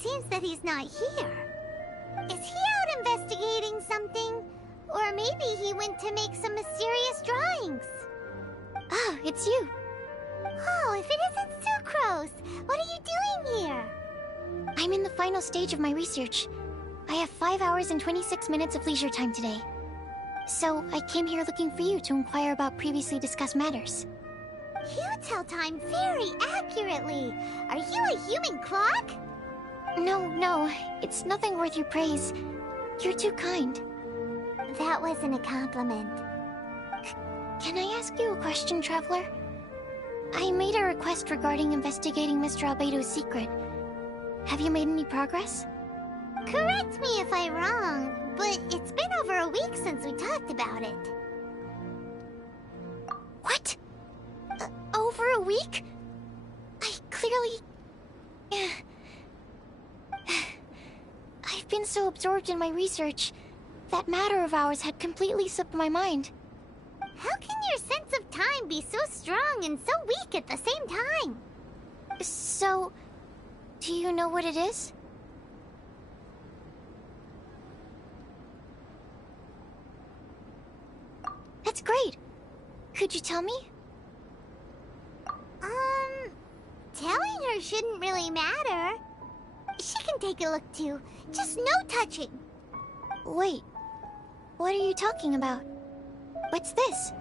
seems that he's not here. Is he out investigating something? Or maybe he went to make some mysterious drawings. Ah, it's you. Oh, if it isn't Sucrose! What are you doing here? I'm in the final stage of my research. I have 5 hours and 26 minutes of leisure time today. So, I came here looking for you to inquire about previously discussed matters. You tell time very accurately. Are you a human clock? No, it's nothing worth your praise. You're too kind. That wasn't a compliment. Can I ask you a question, Traveler? I made a request regarding investigating Mr. Albedo's secret. Have you made any progress? Correct me if I'm wrong, but it's been over a week since we talked about it. What? Over a week? I clearly... I've been so absorbed in my research. That matter of ours had completely slipped my mind. How can your sense of time be so strong and so weak at the same time? So, do you know what it is? That's great. Could you tell me? Telling her shouldn't really matter. She can take a look too. Just no touching. Wait. What are you talking about? What's this?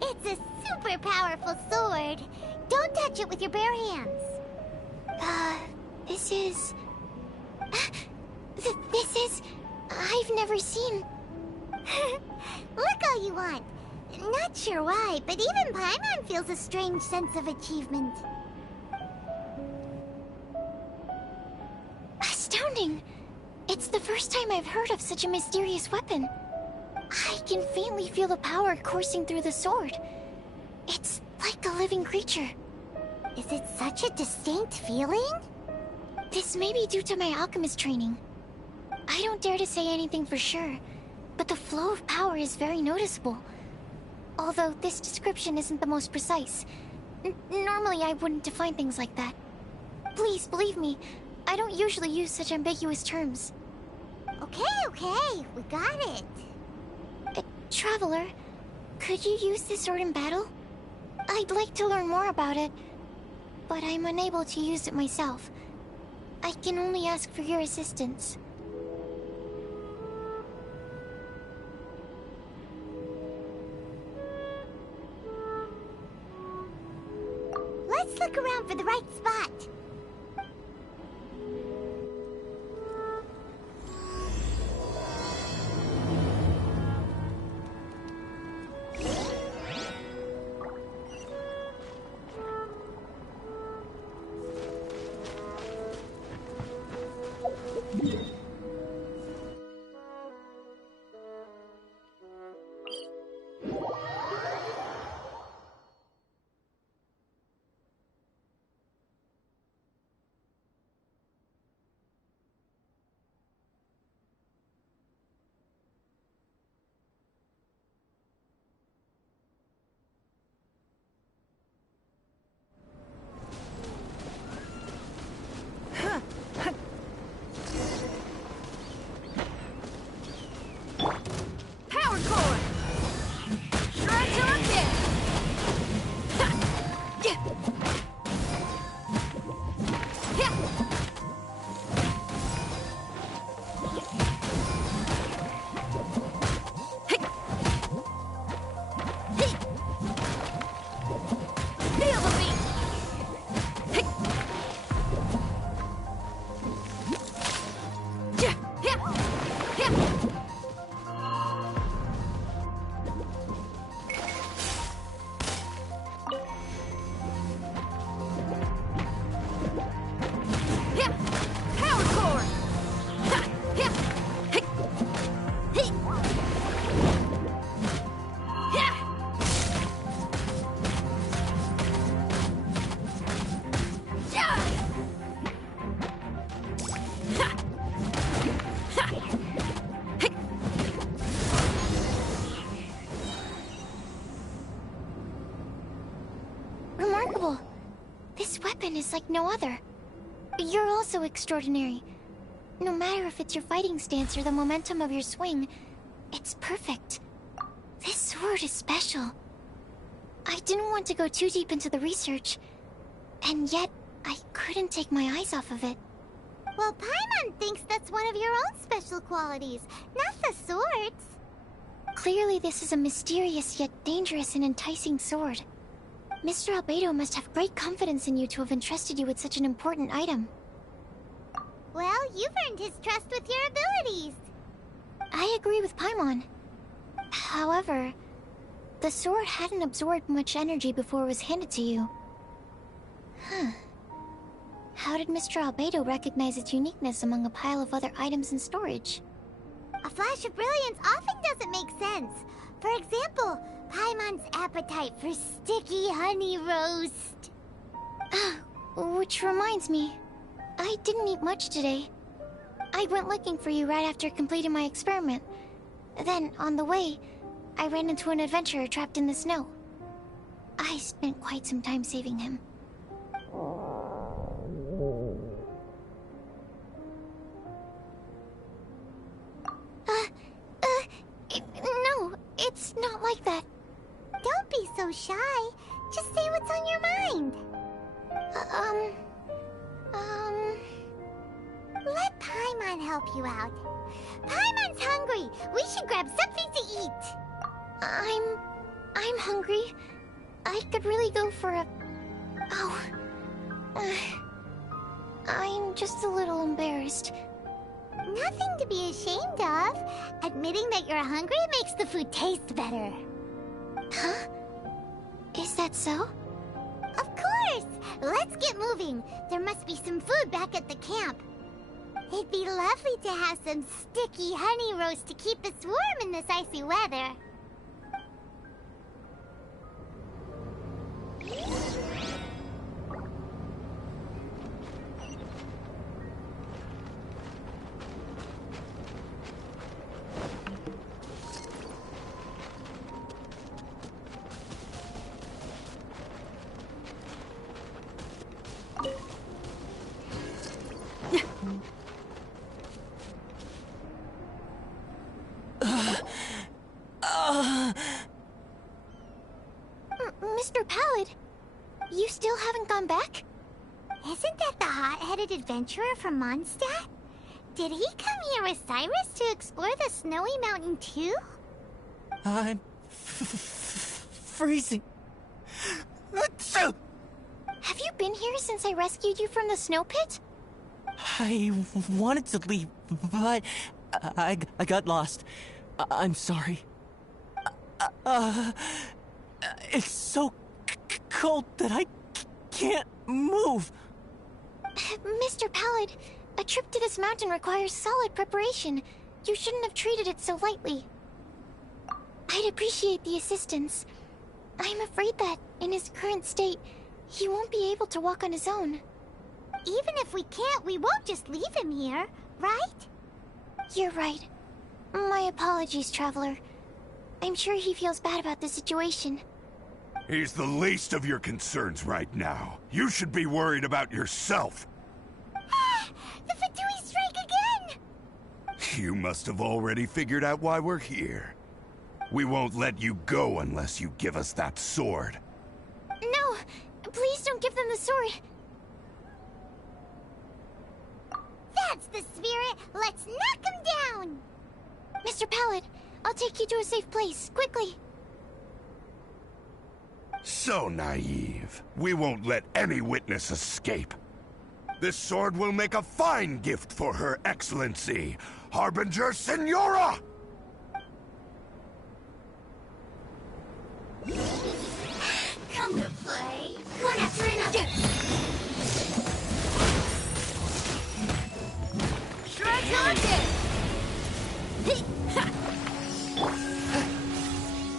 It's a super powerful sword. Don't touch it with your bare hands. This is... This is... I've never seen... Look all you want. Not sure why, but even Paimon feels a strange sense of achievement. Astounding! It's the first time I've heard of such a mysterious weapon. I can faintly feel the power coursing through the sword. It's like a living creature. Is it such a distinct feeling? This may be due to my alchemist training. I don't dare to say anything for sure, but the flow of power is very noticeable. Although this description isn't the most precise. Normally I wouldn't define things like that. Please believe me, I don't usually use such ambiguous terms. Okay, we got it. Traveler, could you use this sword in battle? I'd like to learn more about it, but I'm unable to use it myself. I can only ask for your assistance. Let's look around for the right spot. Paimon is like no other. You're also extraordinary. No matter if it's your fighting stance or the momentum of your swing, it's perfect. This sword is special. I didn't want to go too deep into the research, and yet I couldn't take my eyes off of it. Well, Paimon thinks that's one of your own special qualities, not the sword's. Clearly this is a mysterious yet dangerous and enticing sword. Mr. Albedo must have great confidence in you to have entrusted you with such an important item. Well, you've earned his trust with your abilities. I agree with Paimon. However, the sword hadn't absorbed much energy before it was handed to you. Huh. How did Mr. Albedo recognize its uniqueness among a pile of other items in storage? A flash of brilliance often doesn't make sense. For example, Paimon's appetite for sticky honey roast. Which reminds me, I didn't eat much today. I went looking for you right after completing my experiment. Then, on the way, I ran into an adventurer trapped in the snow. I spent quite some time saving him. No, it's not like that. Don't be so shy. Just say what's on your mind. Let Paimon help you out. Paimon's hungry. We should grab something to eat. I'm hungry. I could really go for a... Oh. I'm just a little embarrassed. Nothing to be ashamed of. Admitting that you're hungry makes the food taste better. Huh? Is that so? Of course! Let's get moving. There must be some food back at the camp. It'd be lovely to have some sticky honey roast to keep us warm in this icy weather. Mr. Pallid, you still haven't gone back? Isn't that the hot-headed adventurer from Mondstadt? Did he come here with Cyrus to explore the snowy mountain too? I'm freezing. Have you been here since I rescued you from the snow pit? I wanted to leave, but I got lost. I'm sorry. It's so cold that I can't move. Mr. Pallid, a trip to this mountain requires solid preparation. You shouldn't have treated it so lightly. I'd appreciate the assistance. I'm afraid that, in his current state, he won't be able to walk on his own. Even if we can't, we won't just leave him here, right? You're right. My apologies, Traveler. I'm sure he feels bad about the situation. He's the least of your concerns right now. You should be worried about yourself. The Fatui strike again! You must have already figured out why we're here. We won't let you go unless you give us that sword. No! Please don't give them the sword! That's the spirit! Let's knock him down! Mr. Pallid, I'll take you to a safe place, quickly! So naive. We won't let any witness escape. This sword will make a fine gift for Her Excellency, Harbinger Signora! Come to play, one after another!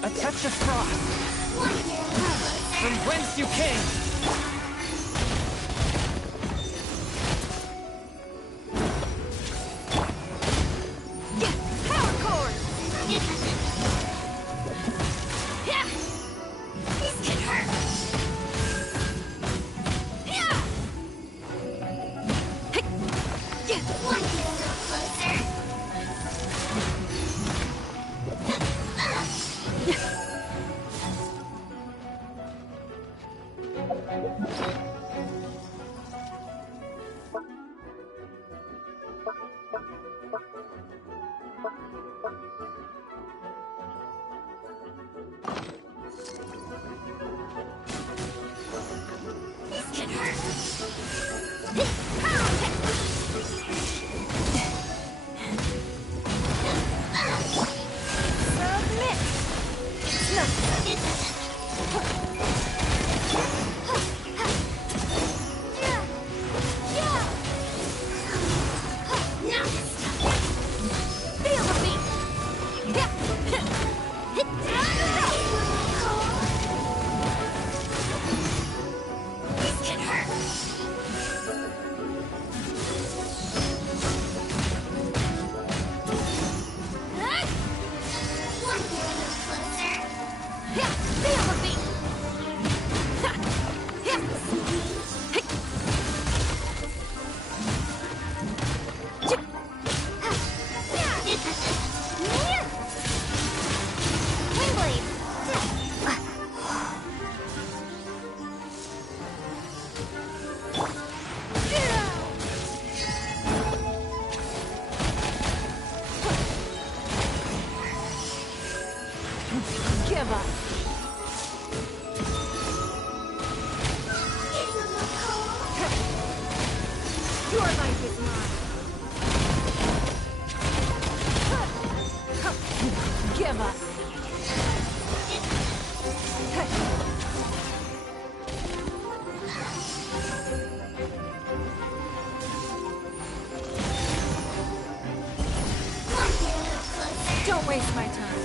A touch of frost. From whence you came. Power cord! This could hurt! Don't waste my time.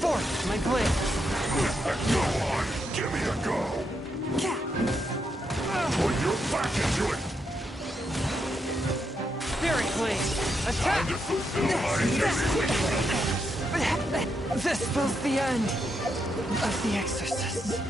Forth, my blade! Go on! Give me a go! Put your back into it! Spirit blade! Attack! Time to fulfill my duty! This spells the end of the exorcist.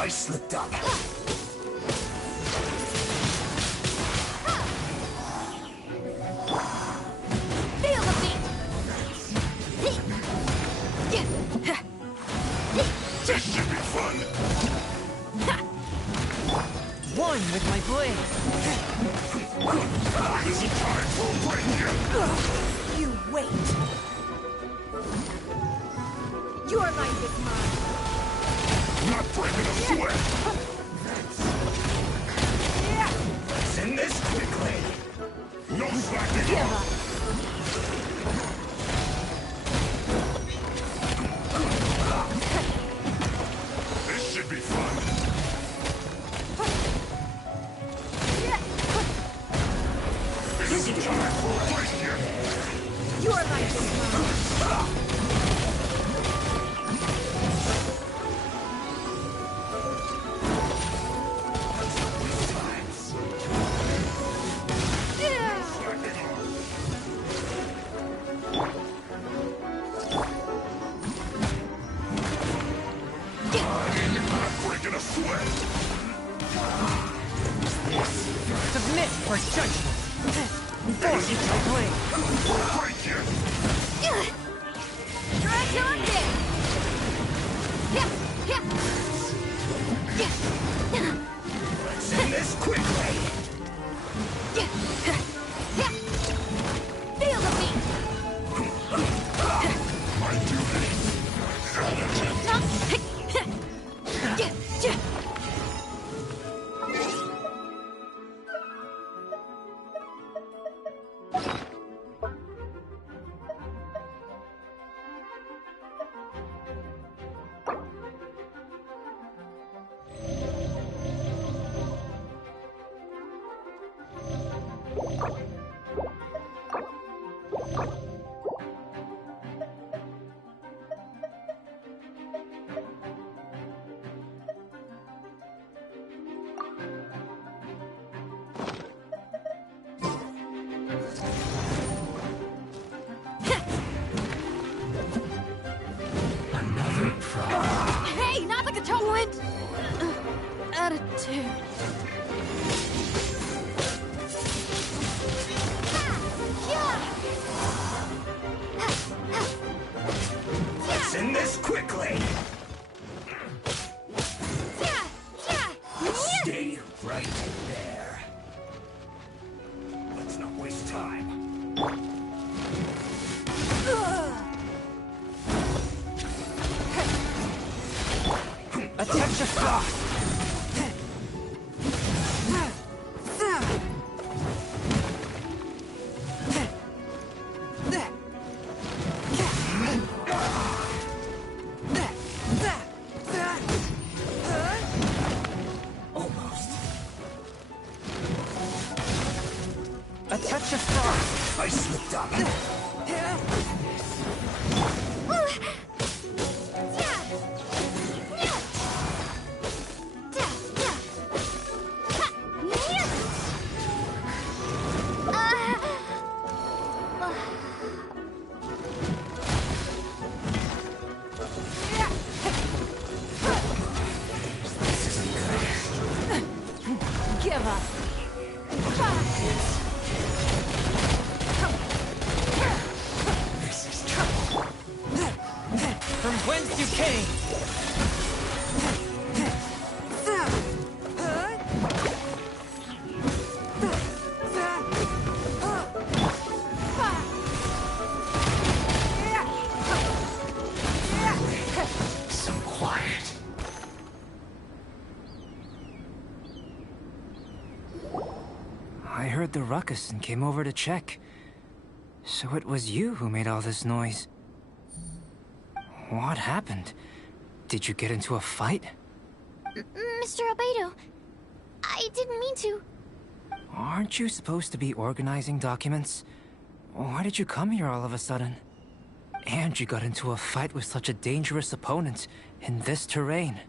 I slipped up. Feel the beat! This should be fun. One with my blade. This time will break you. You wait. Your life is mine. Not breaking a sweat. Let's end this quickly. No slacking off. Breaking a sweat! Submit for judgment! Force each blade! Break it! Dragontic! Let's end this quickly! Feel the beat! My duty! Hey, not the control wind! Attitude. Let's end this quickly! Stay right there. Let's not waste time. A touch of frost! Almost. A touch of frost! I slipped up. Give up. This is trouble. From whence you came! Some quiet. I heard the ruckus and came over to check. So it was you who made all this noise. What happened? Did you get into a fight? Mr. Albedo, I didn't mean to. Aren't you supposed to be organizing documents? Why did you come here all of a sudden? And you got into a fight with such a dangerous opponent in this terrain.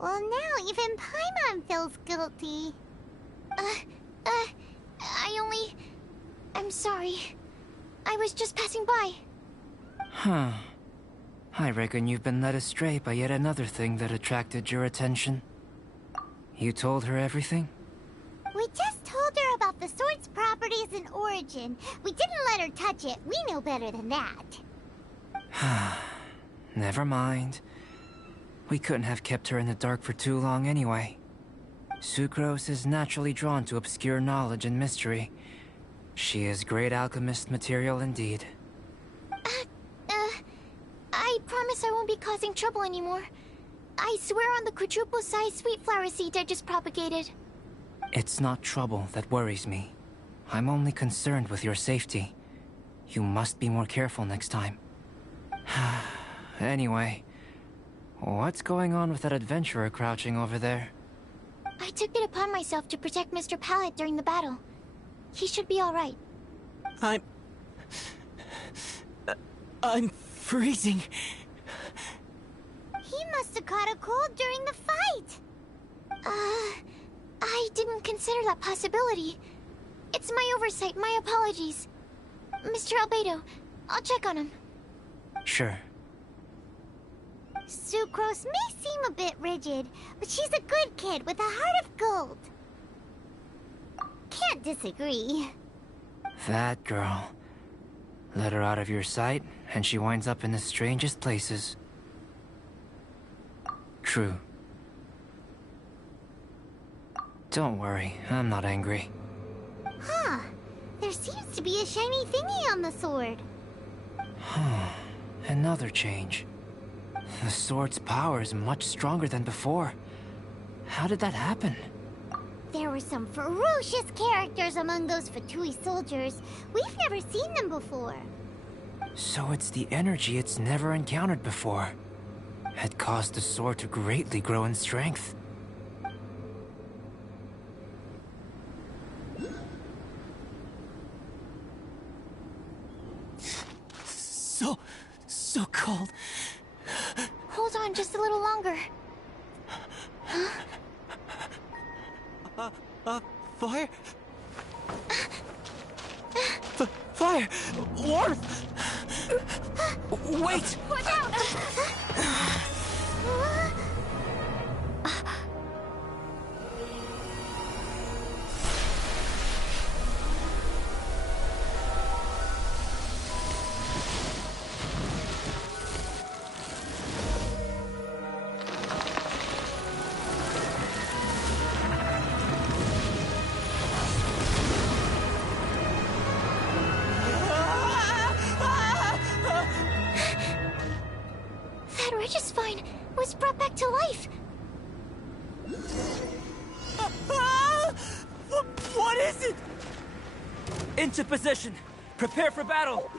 Well, now even Paimon feels guilty. I'm sorry. I was just passing by. Huh. I reckon you've been led astray by yet another thing that attracted your attention. You told her everything? We just told her about the sword's properties and origin. We didn't let her touch it. We know better than that. Never mind. We couldn't have kept her in the dark for too long anyway. Sucrose is naturally drawn to obscure knowledge and mystery. She is great alchemist material indeed. I promise I won't be causing trouble anymore. I swear on the quadruple-sized sweet flower seed I just propagated. It's not trouble that worries me. I'm only concerned with your safety. You must be more careful next time. Anyway, what's going on with that adventurer crouching over there? I took it upon myself to protect Mr. Pallet during the battle. He should be alright. I'm freezing. He must have caught a cold during the fight. I didn't consider that possibility. It's my oversight, my apologies. Mr. Albedo, I'll check on him. Sure. Sucrose may seem a bit rigid, but she's a good kid with a heart of gold. Can't disagree. That girl. Let her out of your sight, and she winds up in the strangest places. True. Don't worry, I'm not angry. Huh. There seems to be a shiny thingy on the sword. Another change. The sword's power is much stronger than before. How did that happen? There were some ferocious characters among those Fatui soldiers. We've never seen them before. So it's the energy it's never encountered before. It caused the sword to greatly grow in strength. So cold. Hold on just a little longer. Fire? Fire! Warmth! Wait! Watch out! That Regis-Vine was brought back to life. What is it? Into position. Prepare for battle.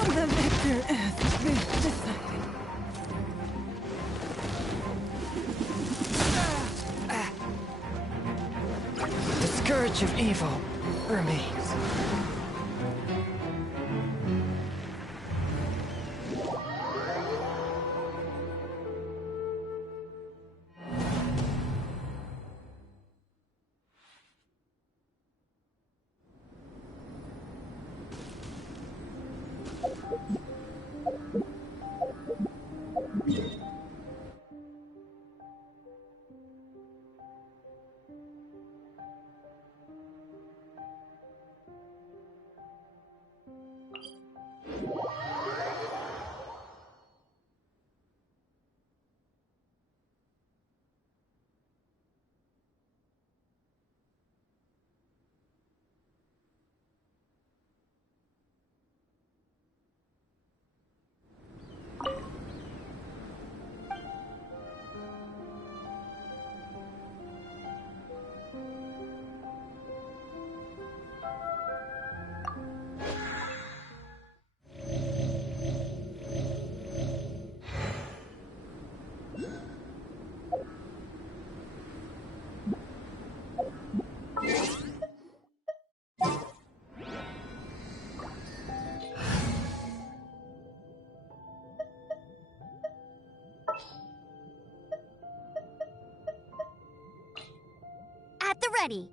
The victor has been decided. The scourge of evil remains. ready.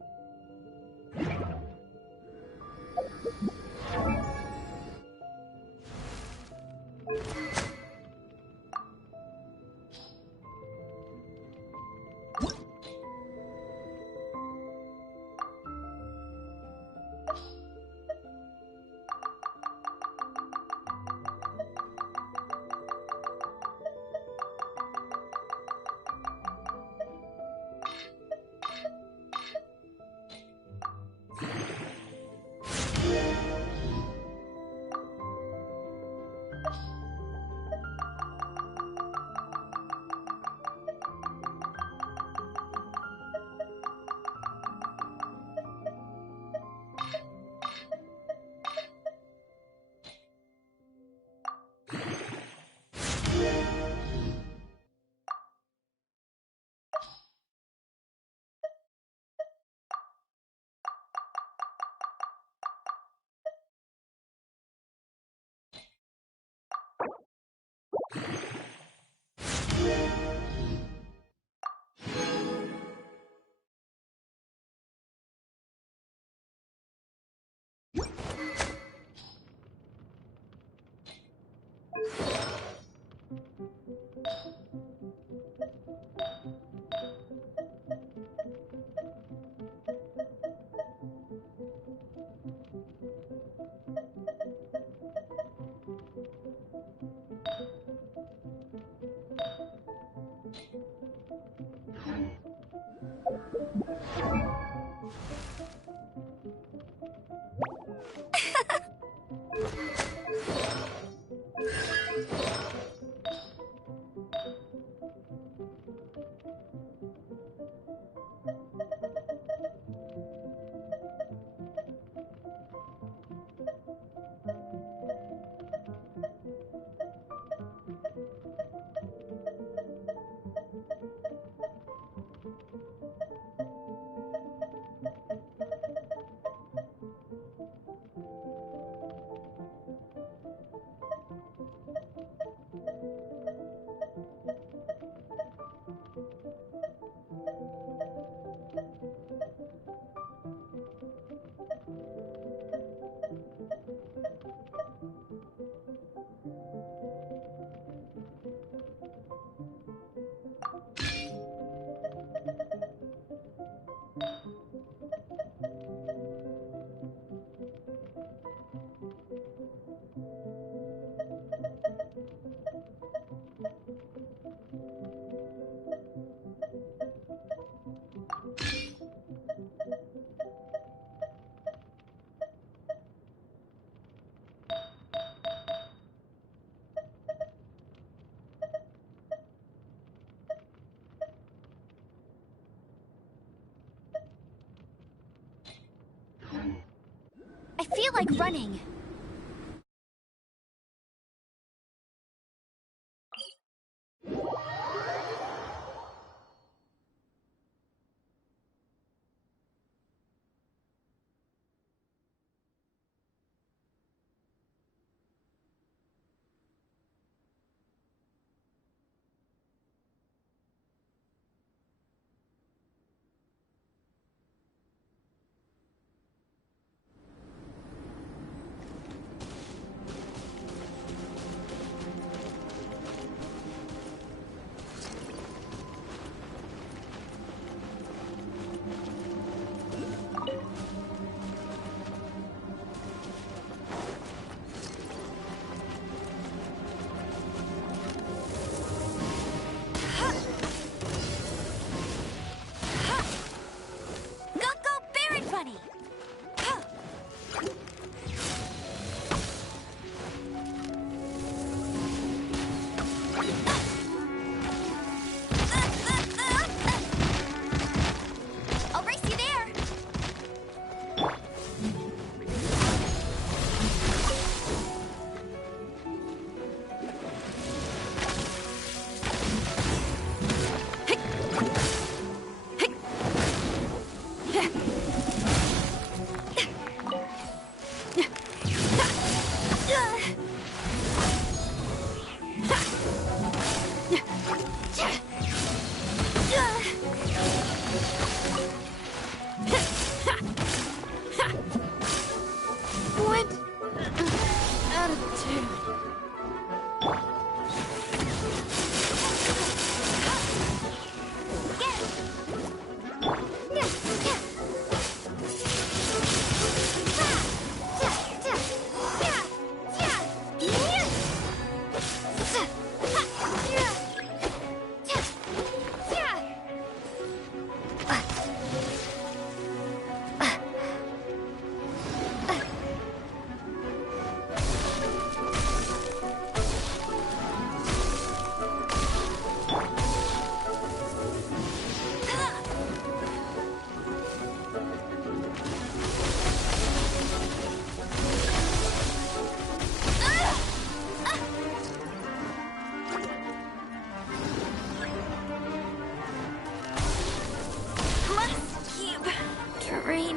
I feel like running.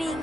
training.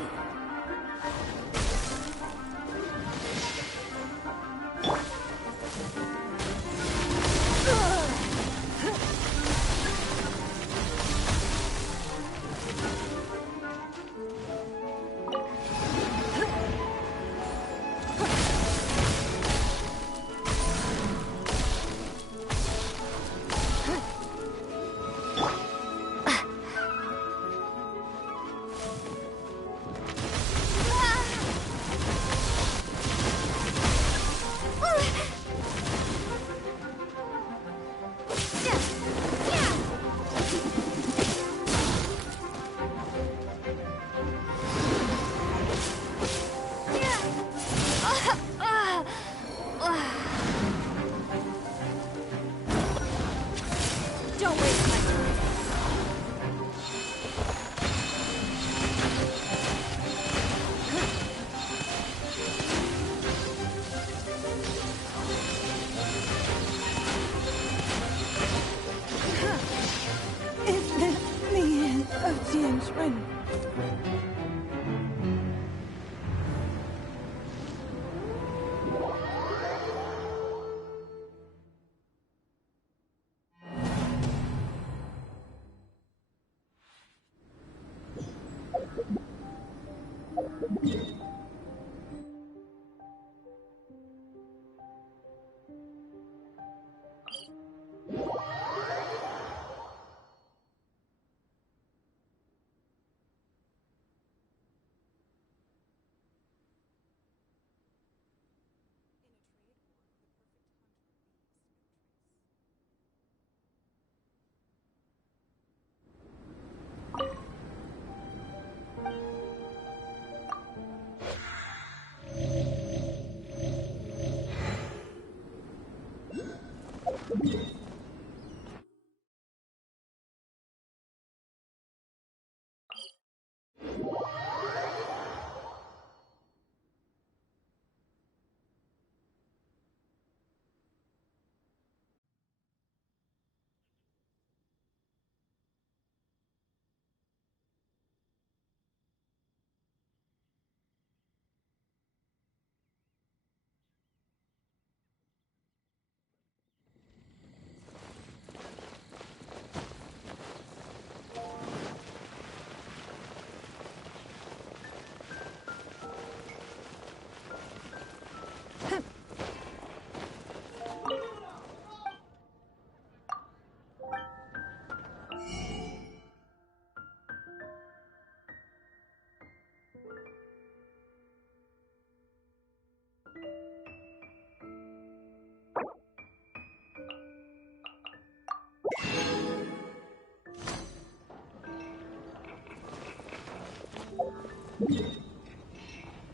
Don't waste my time. Is this the end of Genshin?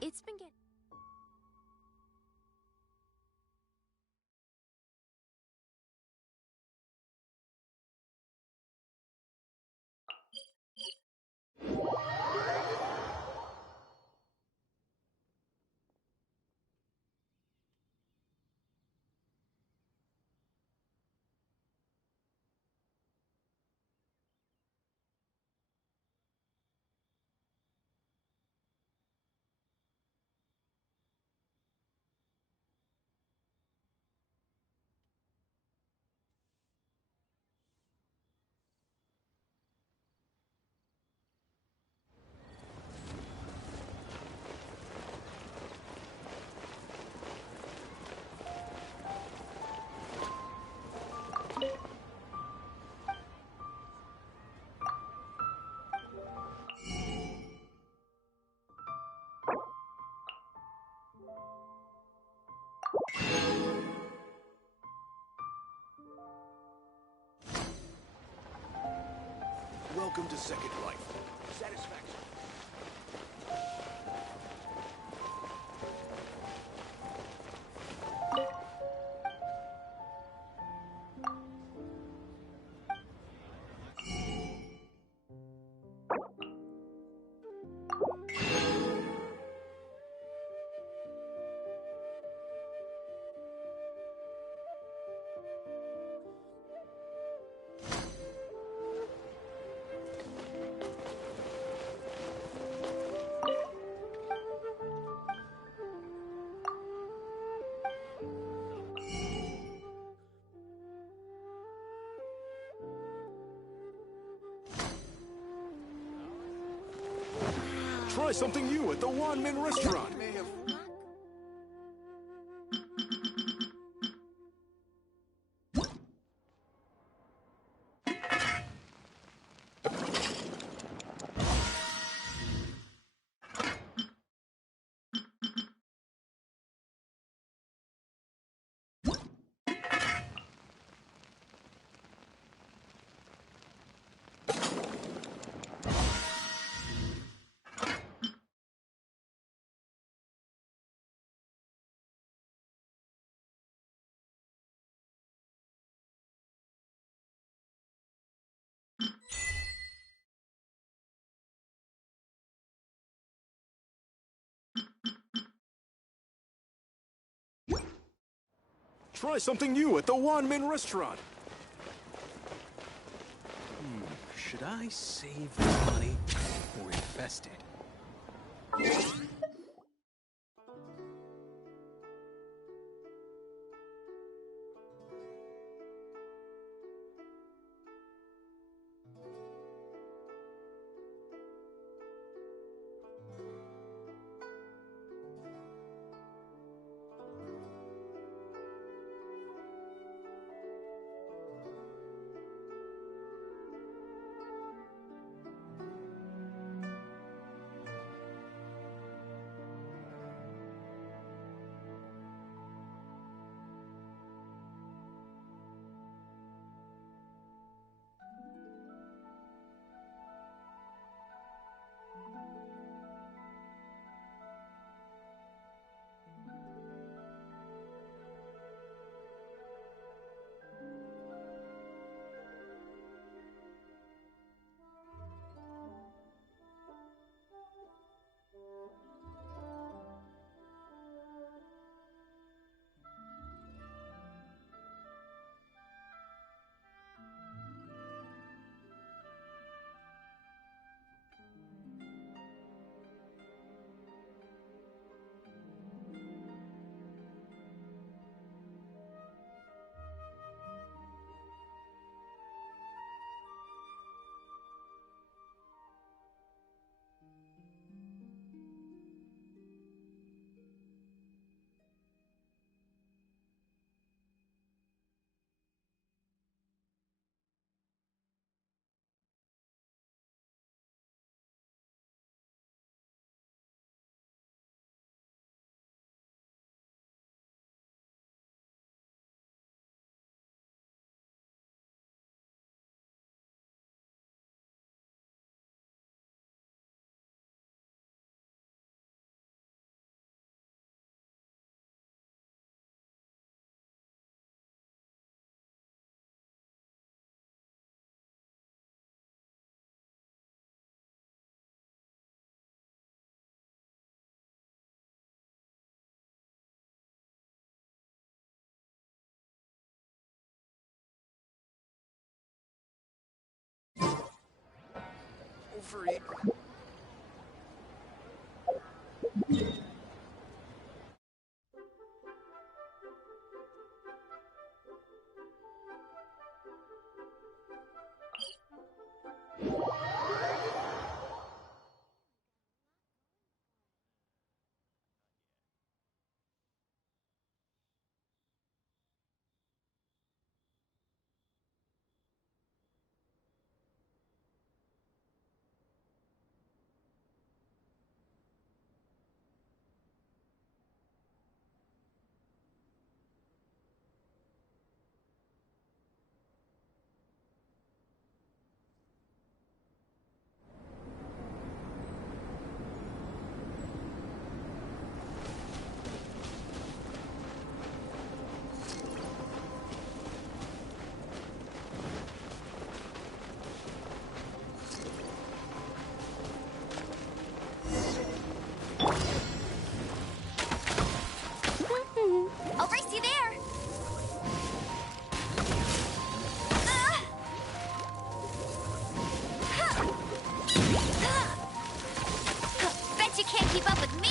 It's been getting... Welcome to Second Life. Satisfaction. Try something new at the Wanmin restaurant. Try something new at the Wanmin restaurant. Should I save the money or invest it? Overeat. I'll race you there! Bet you can't keep up with me!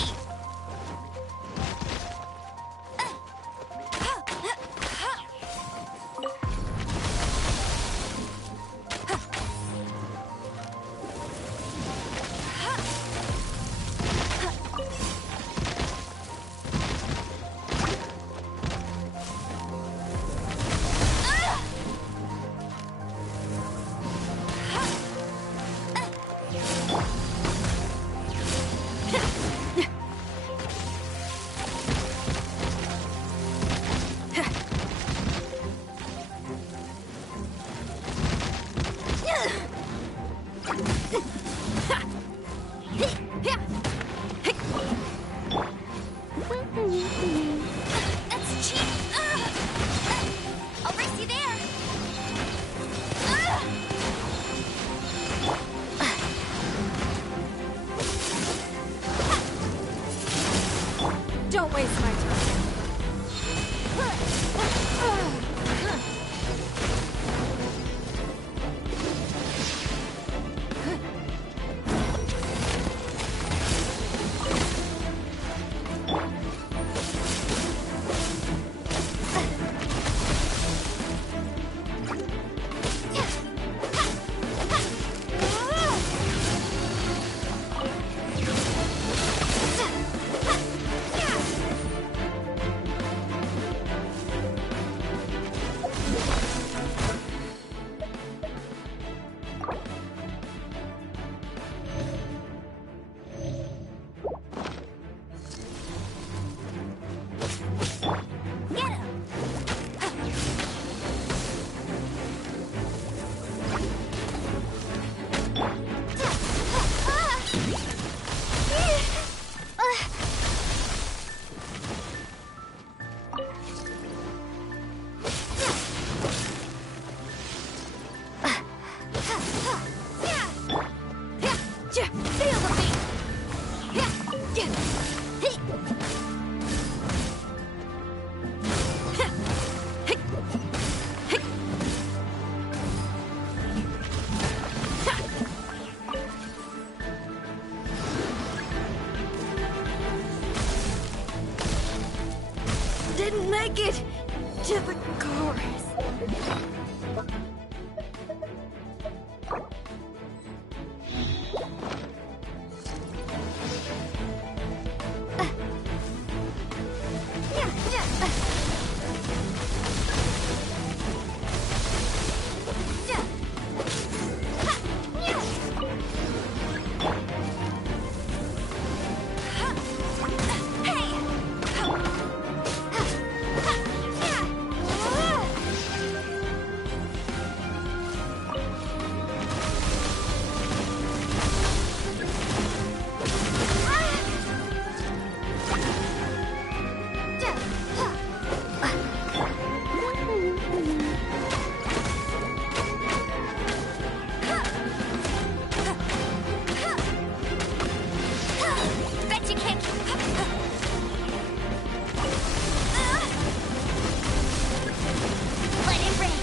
Feel the beat! Didn't make it to the chorus. Bet you can't keep up. Let it rain.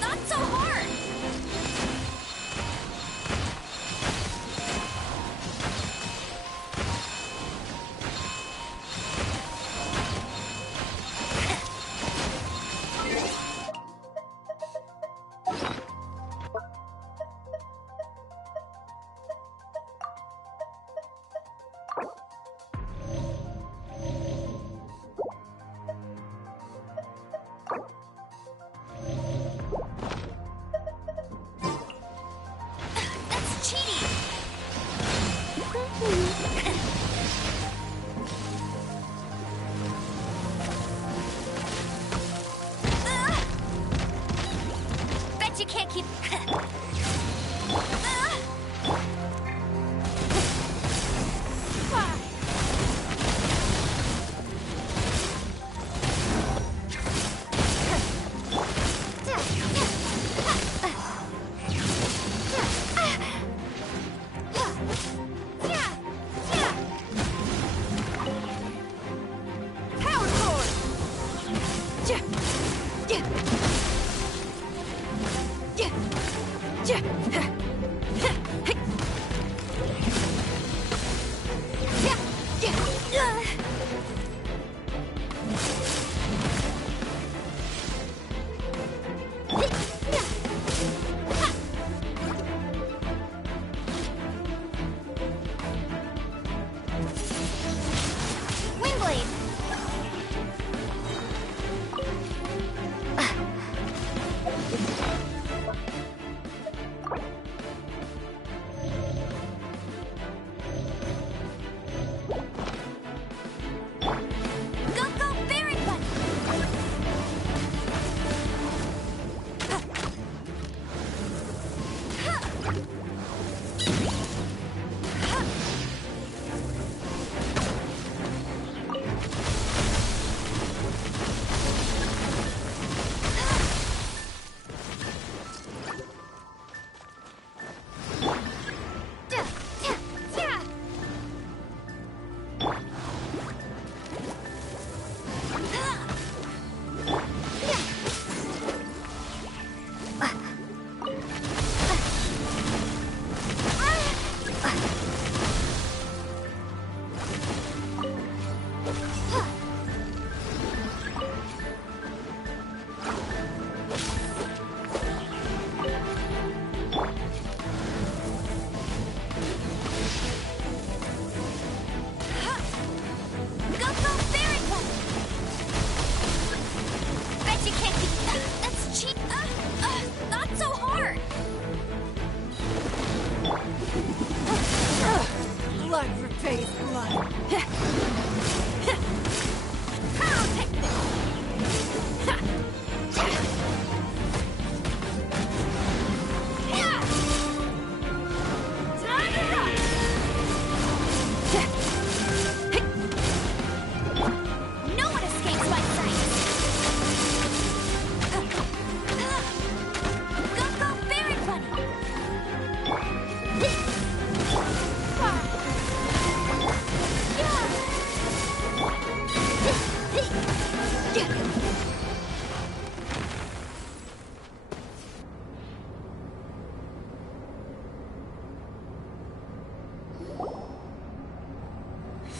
Not so hard. That's cheating. Bet you can't keep. Power chord. Windblade. Go, go, Baron One. Go, go, Baron One. Bet you can't keep. That's cheap. Not so hard. Blood repays blood. Power technique.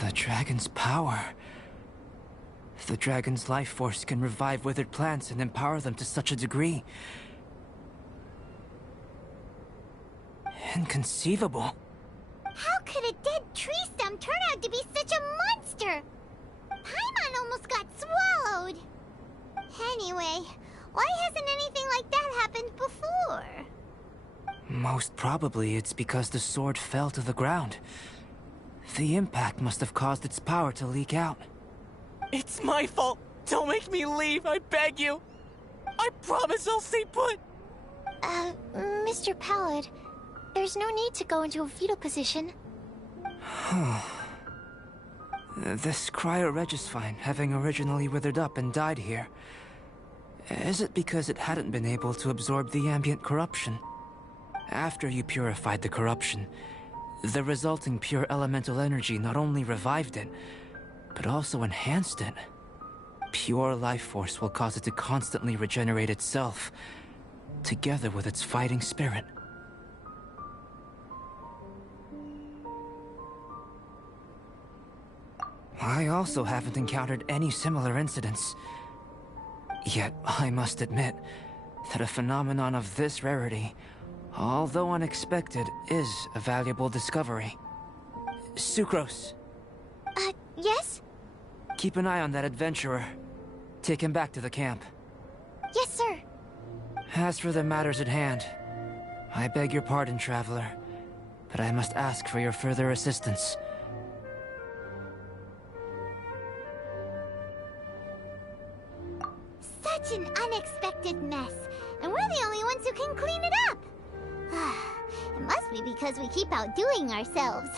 The dragon's power. The dragon's life force can revive withered plants and empower them to such a degree. Inconceivable. How could a dead tree stem turn out to be such a monster? Paimon almost got swallowed. Anyway, why hasn't anything like that happened before? Most probably it's because the sword fell to the ground. The impact must have caused its power to leak out. It's my fault. Don't make me leave, I beg you. I promise I'll stay put. Mr. Pallid, there's no need to go into a fetal position. This cryoregistine, having originally withered up and died here, is it because it hadn't been able to absorb the ambient corruption? After you purified the corruption, the resulting pure elemental energy not only revived it, but also enhanced it. Pure life force will cause it to constantly regenerate itself, together with its fighting spirit. I also haven't encountered any similar incidents. Yet, I must admit that a phenomenon of this rarity, although unexpected, is a valuable discovery. Sucrose. Yes? Keep an eye on that adventurer. Take him back to the camp. Yes, sir. As for the matters at hand, I beg your pardon, traveler, but I must ask for your further assistance. Such an unexpected mess, and we're the only ones who can clean it up. It must be because we keep outdoing ourselves.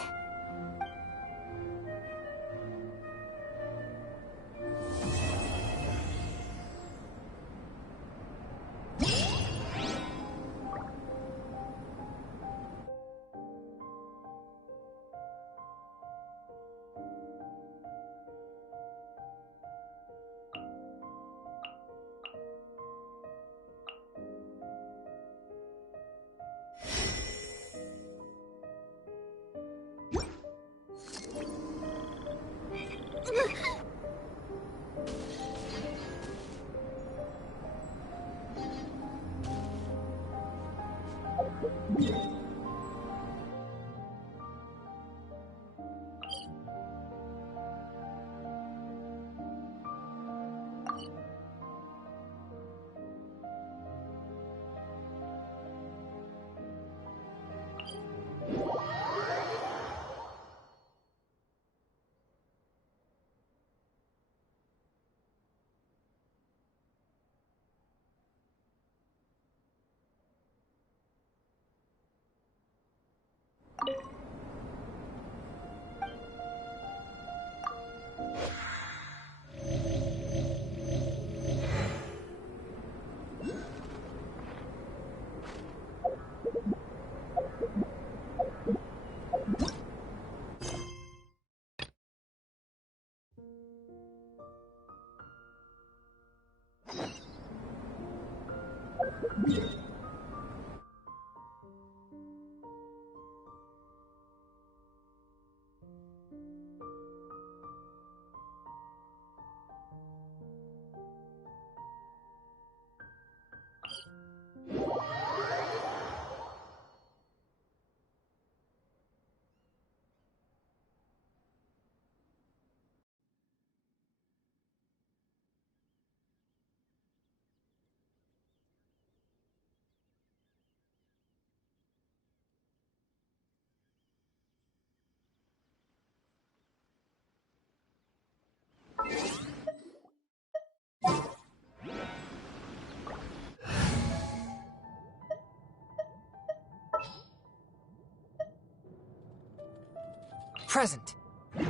Present. Fire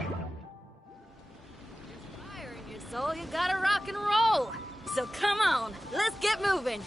in your soul, you gotta rock and roll. So come on, let's get moving.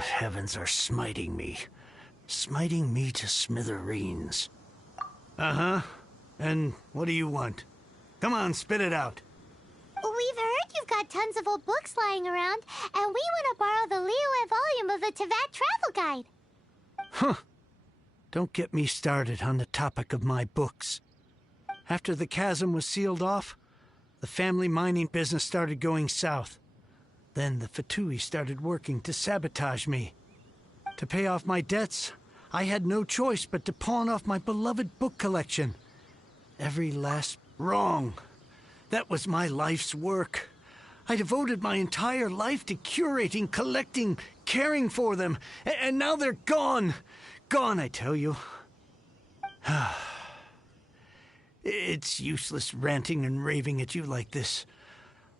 heavens are smiting me. Smiting me to smithereens. Uh-huh. And what do you want? Come on, spit it out. We've heard you've got tons of old books lying around, and we want to borrow the Liyue volume of the Teyvat Travel Guide. Huh. Don't get me started on the topic of my books. After the chasm was sealed off, the family mining business started going south. Then the Fatui started working to sabotage me. To pay off my debts, I had no choice but to pawn off my beloved book collection. Every last wrong. That was my life's work. I devoted my entire life to curating, collecting, caring for them. And now they're gone. Gone, I tell you. It's useless ranting and raving at you like this.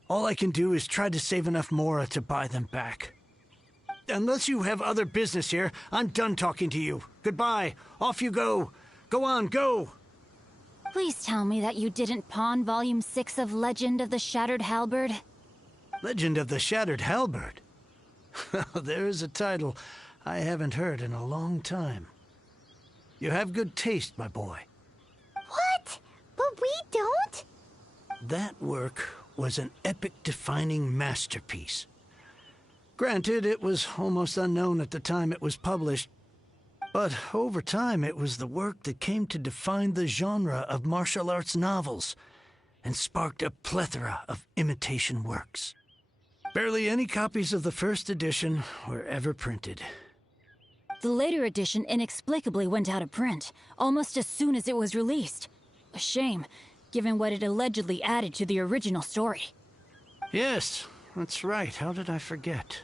All I can do is try to save enough Mora to buy them back. Unless you have other business here, I'm done talking to you. Goodbye. Off you go. Go on, go. Please tell me that you didn't pawn Volume 6 of Legend of the Shattered Halberd. Legend of the Shattered Halberd? There's a title I haven't heard in a long time. You have good taste, my boy. What? But we don't? That work was an epic-defining masterpiece. Granted, it was almost unknown at the time it was published, but over time it was the work that came to define the genre of martial arts novels and sparked a plethora of imitation works. Barely any copies of the first edition were ever printed. The later edition inexplicably went out of print, almost as soon as it was released. A shame, given what it allegedly added to the original story. Yes, that's right. How did I forget?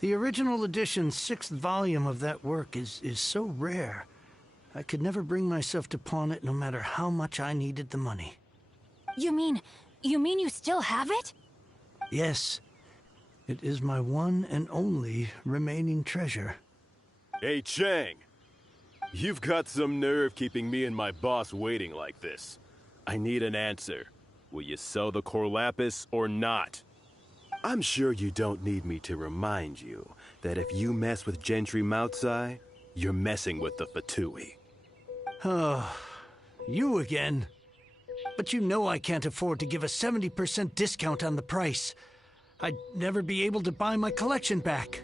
The original edition's 6th volume of that work is so rare, I could never bring myself to pawn it no matter how much I needed the money. You mean you still have it? Yes. It is my one and only remaining treasure. Hey, Chang. You've got some nerve keeping me and my boss waiting like this. I need an answer. Will you sell the core lapis or not? I'm sure you don't need me to remind you that if you mess with Gentry Moutsai, you're messing with the Fatui. Oh, you again. But you know I can't afford to give a 70% discount on the price. I'd never be able to buy my collection back.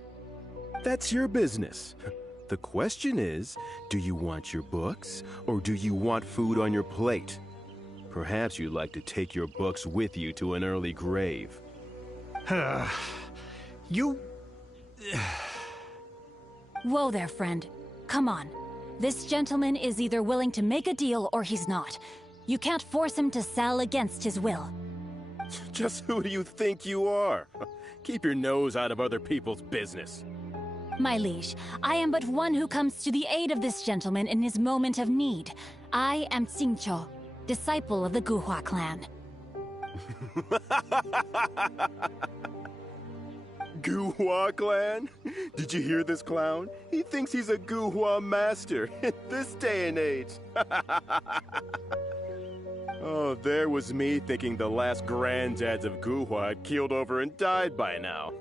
That's your business. The question is, do you want your books, or do you want food on your plate? Perhaps you'd like to take your books with you to an early grave. You... Whoa there, friend. Come on. This gentleman is either willing to make a deal or he's not. You can't force him to sell against his will. Just who do you think you are? Keep your nose out of other people's business. My liege, I am but one who comes to the aid of this gentleman in his moment of need. I am Xingqiu, disciple of the Guhua clan. Guhua clan? Did you hear this clown? He thinks he's a Guhua master in this day and age. Oh, there was me thinking the last granddads of Guhua had keeled over and died by now.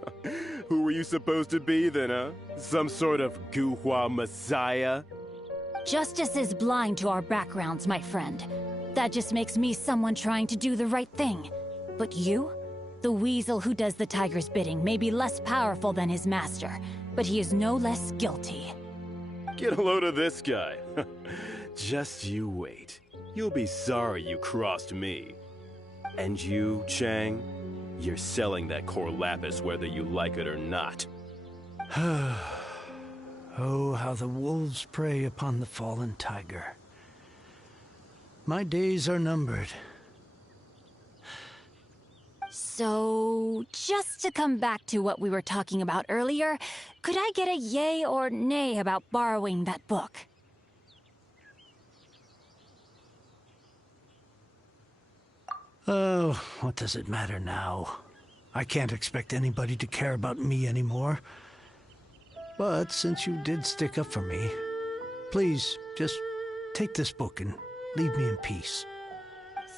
Who were you supposed to be then, huh? Some sort of Guhua messiah? Justice is blind to our backgrounds, my friend. That just makes me someone trying to do the right thing. But you? The weasel who does the tiger's bidding may be less powerful than his master, but he is no less guilty. Get a load of this guy. Just you wait. You'll be sorry you crossed me. And you, Chang, you're selling that core lapis whether you like it or not. Oh, how the wolves prey upon the fallen tiger. My days are numbered. So, just to come back to what we were talking about earlier, could I get a yay or nay about borrowing that book? Oh, what does it matter now? I can't expect anybody to care about me anymore. But since you did stick up for me, please, just take this book and leave me in peace.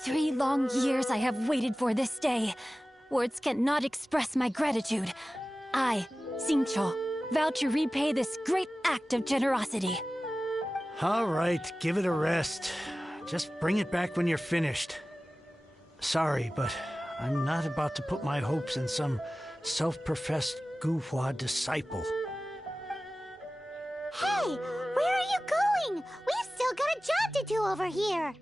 3 long years I have waited for this day. Words cannot express my gratitude. I, Xingqiu, vow to repay this great act of generosity. All right, give it a rest. Just bring it back when you're finished. Sorry, but I'm not about to put my hopes in some self-professed Guhua disciple. Hey, where are you going? We've still got a job to do over here.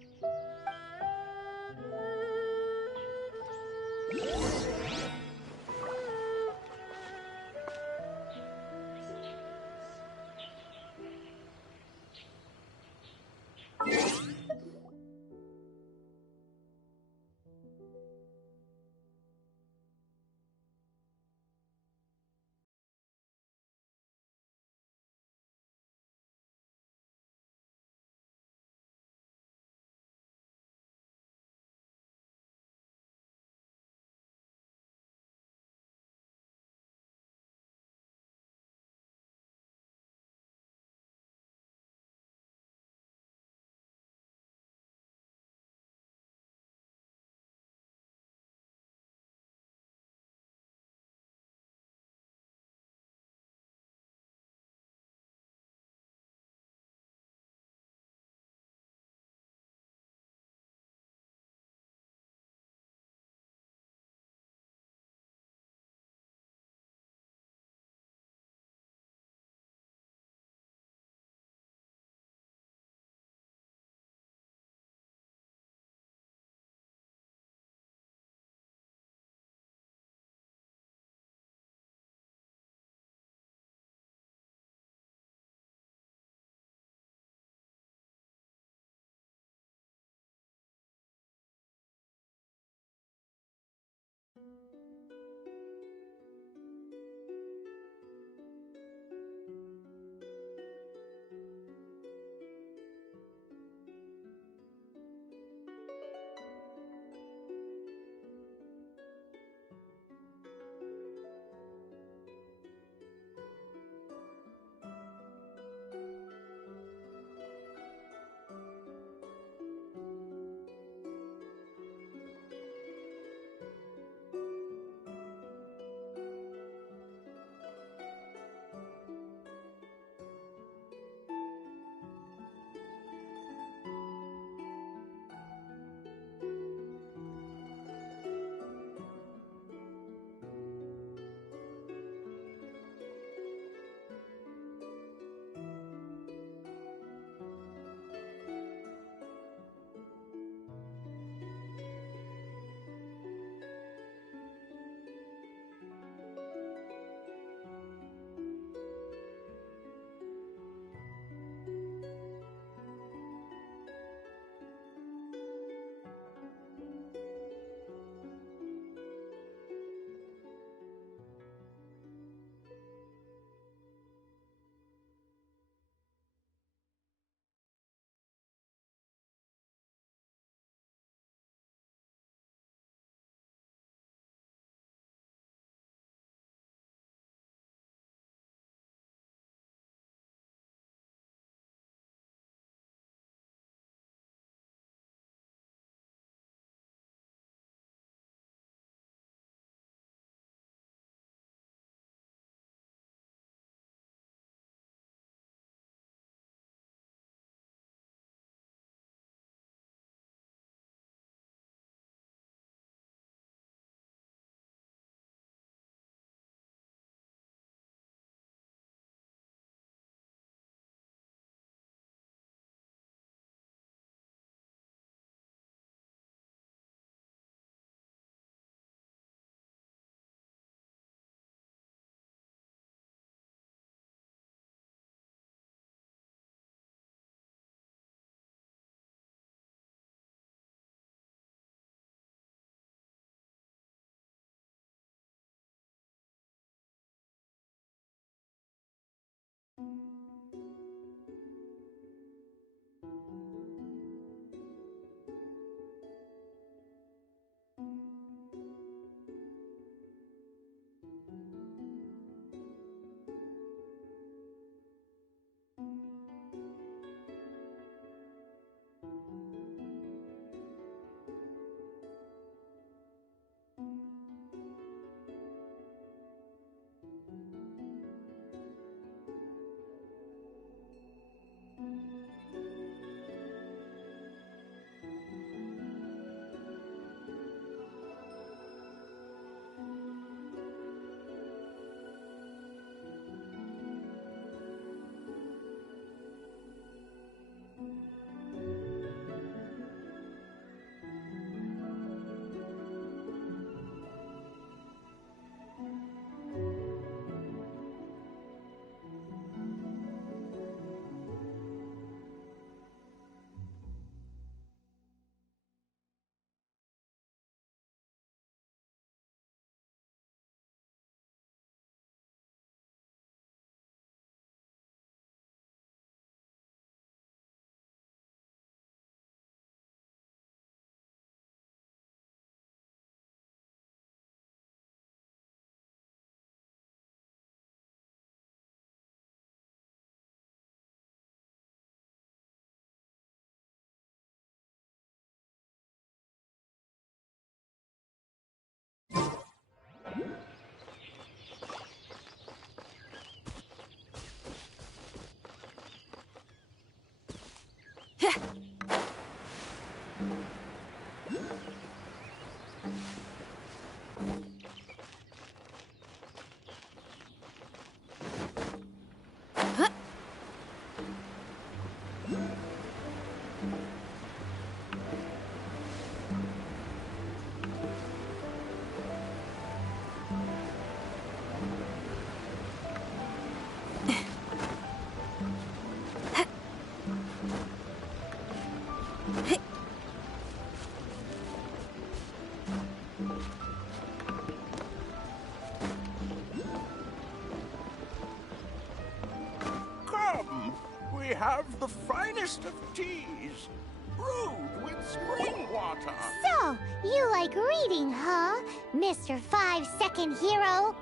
have the finest of teas, brewed with spring water. So, you like reading, huh, Mr. 5-second hero?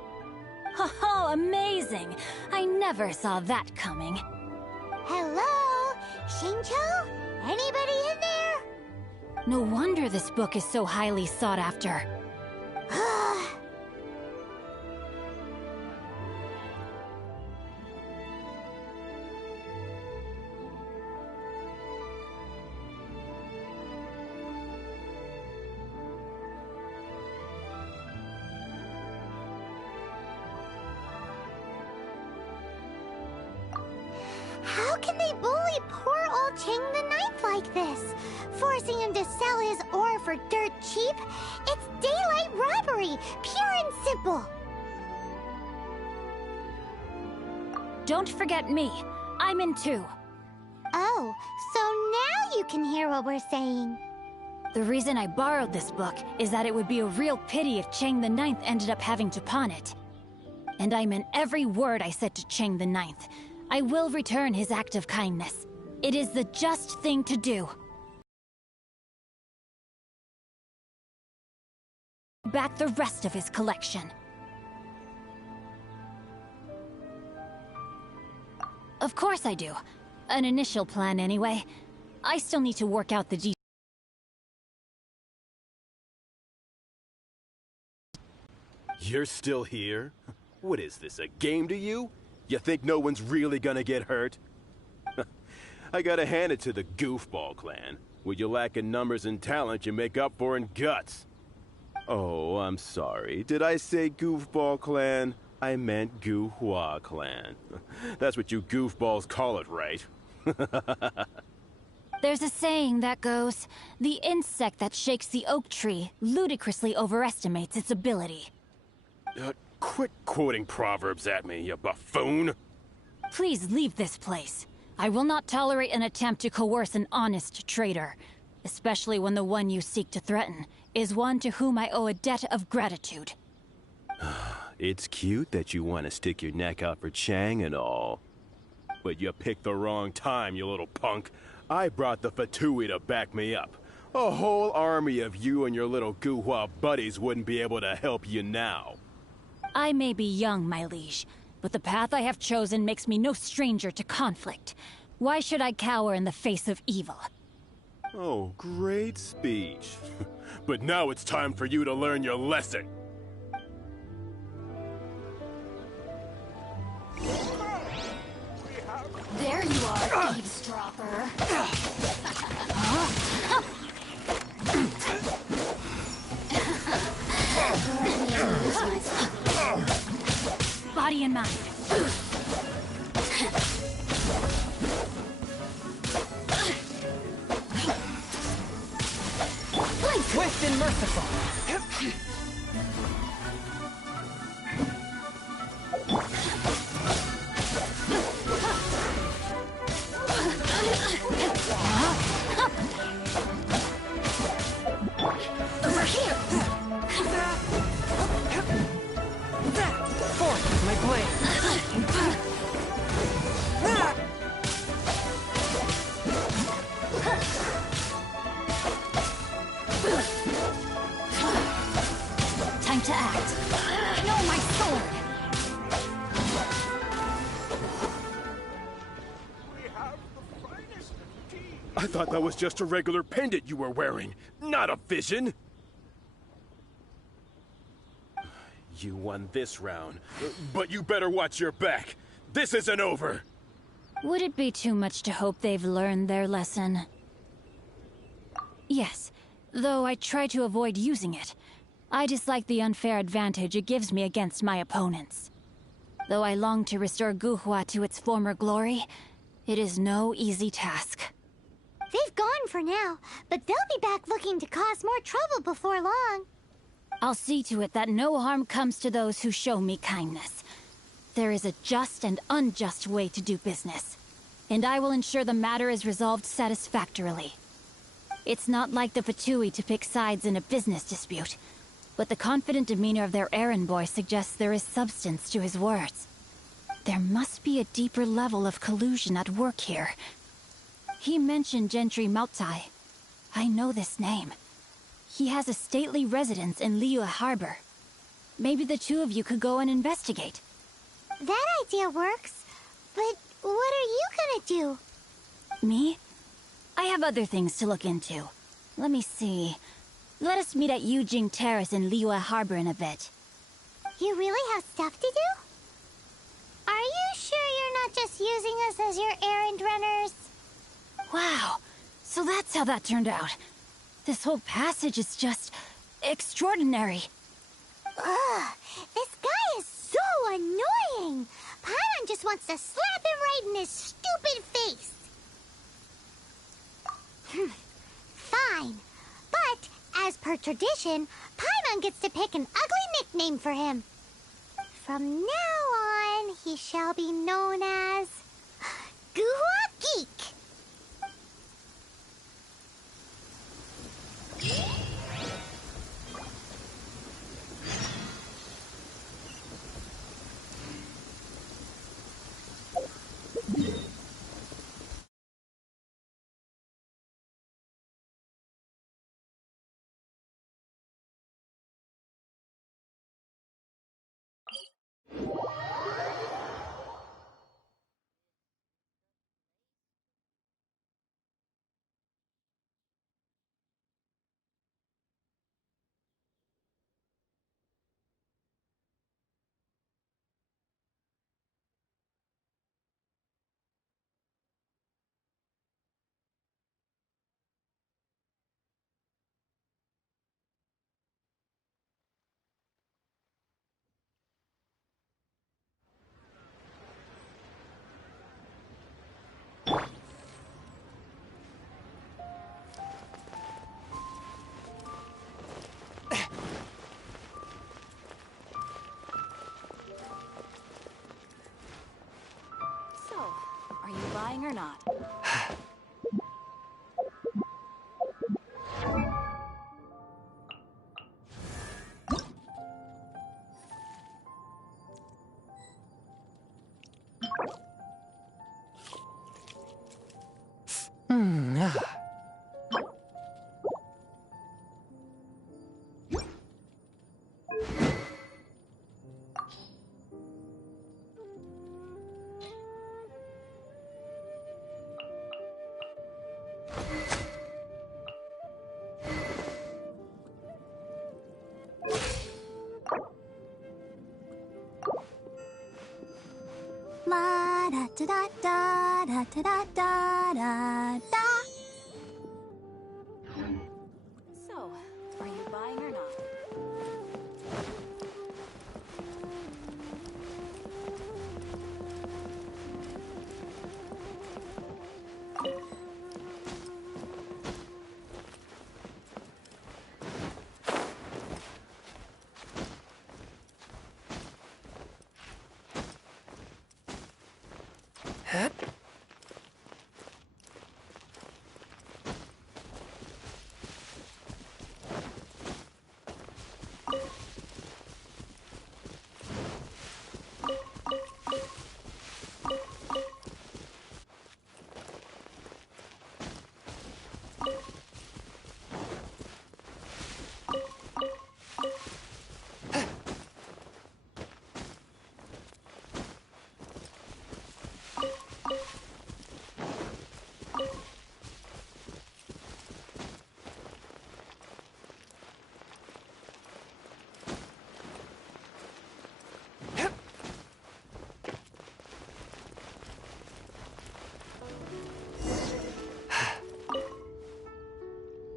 Oh, amazing! I never saw that coming. Hello? Shincho? Anybody in there? No wonder this book is so highly sought after. How can they bully poor old Chang the Ninth like this? Forcing him to sell his ore for dirt cheap? It's daylight robbery, pure and simple. Don't forget me. I'm in too. Oh, so now you can hear what we're saying. The reason I borrowed this book is that it would be a real pity if Chang the Ninth ended up having to pawn it. And I meant every word I said to Chang the Ninth. I will return his act of kindness. It is the just thing to do. Back the rest of his collection. Of course I do. An initial plan anyway. I still need to work out the details. You're still here? What is this, a game to you? You think no one's really gonna get hurt? I gotta hand it to the Goofball Clan. What you lack in numbers and talent, you make up for in guts. Oh, I'm sorry. Did I say Goofball Clan? I meant Gu-Hua Clan. That's what you goofballs call it, right? There's a saying that goes, the insect that shakes the oak tree ludicrously overestimates its ability. Quit quoting proverbs at me, you buffoon! Please leave this place. I will not tolerate an attempt to coerce an honest trader, especially when the one you seek to threaten is one to whom I owe a debt of gratitude. It's cute that you want to stick your neck out for Chang and all. But you picked the wrong time, you little punk. I brought the Fatui to back me up. A whole army of you and your little Gu-Hua buddies wouldn't be able to help you now. I may be young, my liege, but the path I have chosen makes me no stranger to conflict. Why should I cower in the face of evil? Oh, great speech. But now it's time for you to learn your lesson. There you are, eavesdropper. Body and mind. Swift and merciful. Over here! Forth with my blade. Time to act. No, my sword! I thought that was just a regular pendant you were wearing, not a vision! You won this round, but you better watch your back. This isn't over! Would it be too much to hope they've learned their lesson? Yes, though I try to avoid using it. I dislike the unfair advantage it gives me against my opponents. Though I long to restore Gu-Hua to its former glory, it is no easy task. They've gone for now, but they'll be back looking to cause more trouble before long. I'll see to it that no harm comes to those who show me kindness. There is a just and unjust way to do business, and I will ensure the matter is resolved satisfactorily. It's not like the Fatui to pick sides in a business dispute, but the confident demeanor of their errand boy suggests there is substance to his words. There must be a deeper level of collusion at work here. He mentioned Gentry Maotai. I know this name. He has a stately residence in Liyue Harbor. Maybe the two of you could go and investigate. That idea works, but what are you gonna do? Me? I have other things to look into. Let me see. Let us meet at Yujing Terrace in Liyue Harbor in a bit. You really have stuff to do? Are you sure you're not just using us as your errand runners? Wow, so that's how that turned out. This whole passage is just extraordinary. Ugh, this guy is so annoying! Paimon just wants to slap him right in his stupid face! Fine. But, as per tradition, Paimon gets to pick an ugly nickname for him. From now on, he shall be known as... Guhua Geek! So, are you buying or not? La da da da da da da da da da. So, are you buying or not?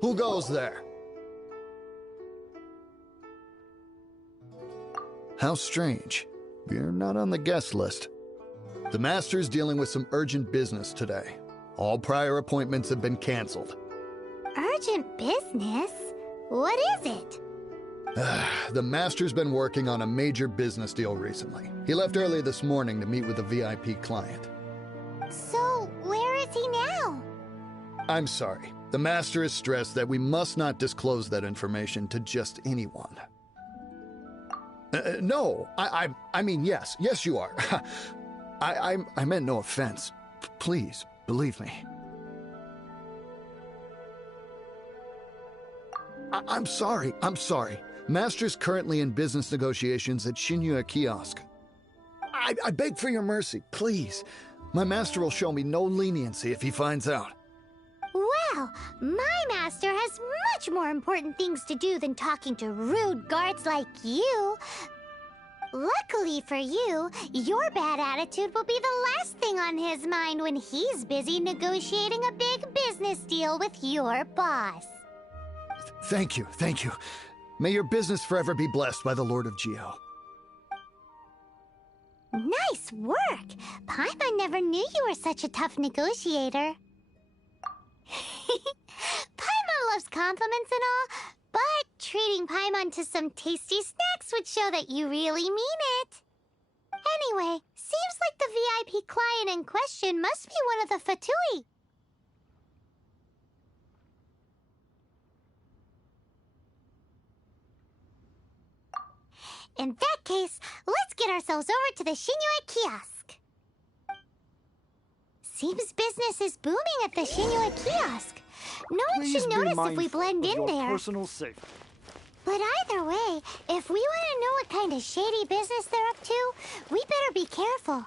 Who goes there? How strange. You're not on the guest list. The Master's dealing with some urgent business today. All prior appointments have been canceled. Urgent business? What is it? The Master's been working on a major business deal recently. He left early this morning to meet with a VIP client. So, where is he now? I'm sorry. The Master is stressed that we must not disclose that information to just anyone. No, I mean, yes. Yes, you are. I meant no offense. Please, believe me. I'm sorry. Master's currently in business negotiations at Shinya Kiosk. I beg for your mercy, please. My master will show me no leniency if he finds out. Well, my master has much more important things to do than talking to rude guards like you. Luckily for you, your bad attitude will be the last thing on his mind when he's busy negotiating a big business deal with your boss. Thank you. May your business forever be blessed by the Lord of Geo. Nice work! Paimon never knew you were such a tough negotiator. Paimon loves compliments and all, but treating Paimon to some tasty snacks would show that you really mean it. Anyway, seems like the VIP client in question must be one of the Fatui. In that case, let's get ourselves over to the Shinua Kiosk. Seems business is booming at the Shinua Kiosk. No one should notice if we blend in there. Personal safety. But either way, if we want to know what kind of shady business they're up to, we better be careful.